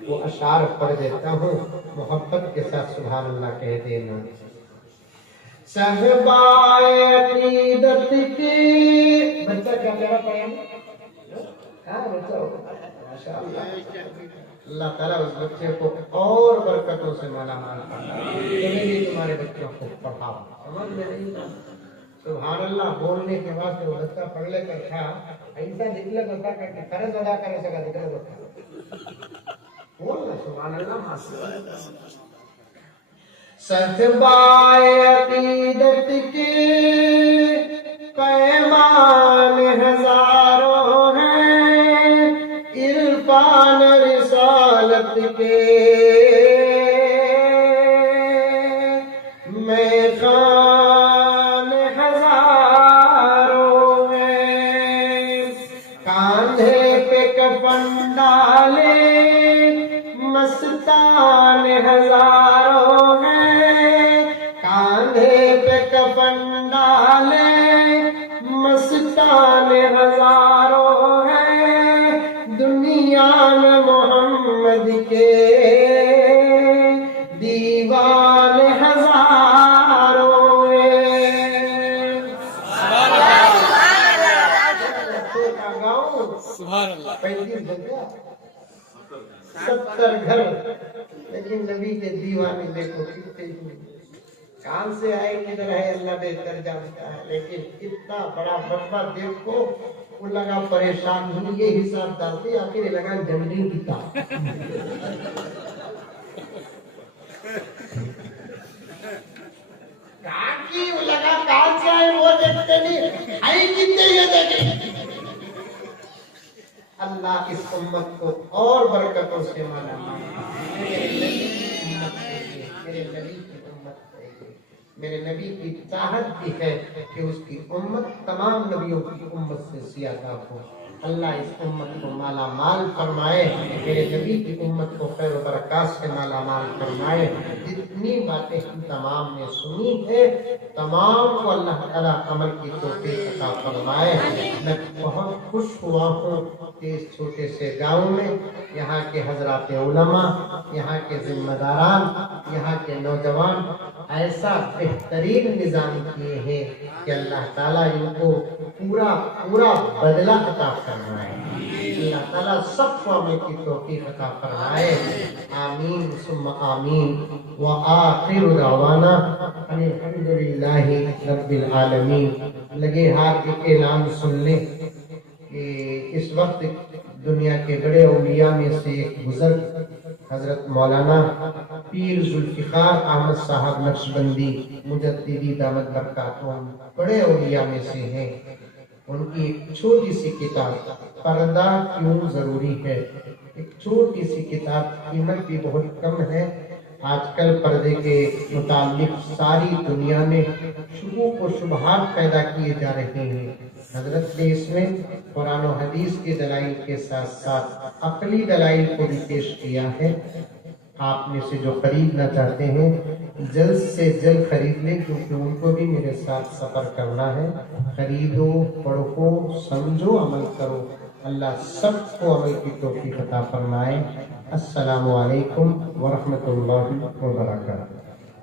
وہ اشعار پڑھ دیتا ہوں، محبت کے ساتھ سبحان اللہ کہہ دینا۔ صحبائے عقیدت کی، بچہ کیا کہہ رہا پڑھیں؟ ہاں بچہ ہوگا ماشاءاللہ۔ اللہ تعالیٰ اس بچے کو اور برکتوں سے مالا مال فرمائے۔ تمہیں بھی تمہارے بچوں کو پڑھاؤ، سمجھ میں نہیں تھا سبحان اللہ بولنے کے بعد وہ بچہ پڑھ لے کر تھا ایسا نکلے بتا کر کے فرض ادا کرے سکا نکلے بتا بولنا سبحان اللہ ماشاءاللہ۔ صحبائے عقیدت کے پیمان ہزاروں ہیں، عرفان رسالت کے میخان ہزاروں ہیں، کاندھے پہ کفن ڈالے مستان ہزاروں ہیں، کاندھے پہ کفن ڈالے مستان ہزاروں ہیں، دنیا میں محمد کے دیوان ہزاروں ہیں۔ سبحان اللہ۔ 35 جگہ 70 گھر، لیکن نبی کے دیوانے دیکھو کتنے کہاں سے آئے کدھر ہے اللہ بہتر جانتا ہے، لیکن اتنا بڑا مرتبہ دیکھو وہ لگا پریشان ہوئی، یہ حساب ڈالتے آخر لگا جنگی کی تھا۔ کہاں کی وہ لگا کہاں سے آئے وہ دیکھتے نہیں آئی کتنے یہ دیکھیں۔ اللہ اس امت کو اور برکتوں سے مالا مال، میرے نبی کی امت ہے، میرے نبی کی چاہت بھی ہے کہ اس کی امت تمام نبیوں کی امت سے زیادہ ہو۔ اللہ اس امت کو مالا مال فرمائے، میرے نبی کی امت کو خیر و برکات سے مالا مال فرمائے۔ جتنی باتیں ہم تمام نے سنی ہے تمام کو اللہ تعالیٰ عمل کی توفیق عطا فرمائے۔ میں بہت خوش ہوا ہوں کہ اس چھوٹے سے گاؤں میں یہاں کے حضرات علماء، یہاں کے ذمہ داران، یہاں کے نوجوان ایسا بہترین نظام کیے ہیں کہ اللہ تعالیٰ ان کو پورا بدلہ عطا فرمائے۔ اللہ تعالیٰ سب کو عمل کی توفیق عطا فرمائے، آمین ثم آمین۔ وآخر دعوانا ان الحمدللہ رب العالمین۔ لگے ہاتھ ایک اعلان سن لیں کہ اس وقت دنیا کے بڑے اولیاء میں سے ایک بزرگ حضرت مولانا پیر ذوالفقار احمد صاحب نقشبندی مجددی دامت برکاتہم بڑے اولیاء میں سے ہیں. ان کی ایک چھوٹی سی کتاب پردہ کیوں ضروری ہے، ایک چھوٹی سی کتاب، قیمت بھی بہت کم ہے. آج کل پردے کے متعلق ساری دنیا میں شکوک و شبہات پیدا کیے جا رہے ہیں. حضرت نے اس میں قرآن و حدیث کے دلائل کے ساتھ ساتھ عقلی دلائل کو بھی پیش کیا ہے. آپ میں سے جو خریدنا چاہتے ہیں جلد سے جلد خرید لیں، کیونکہ ان کو بھی میرے ساتھ سفر کرنا ہے. خریدو، پڑھو، سمجھو، عمل کرو. اللہ سب کو عمل کی توفیق عطا فرمائے. السلام علیکم ورحمۃ اللہ وبرکاتہ.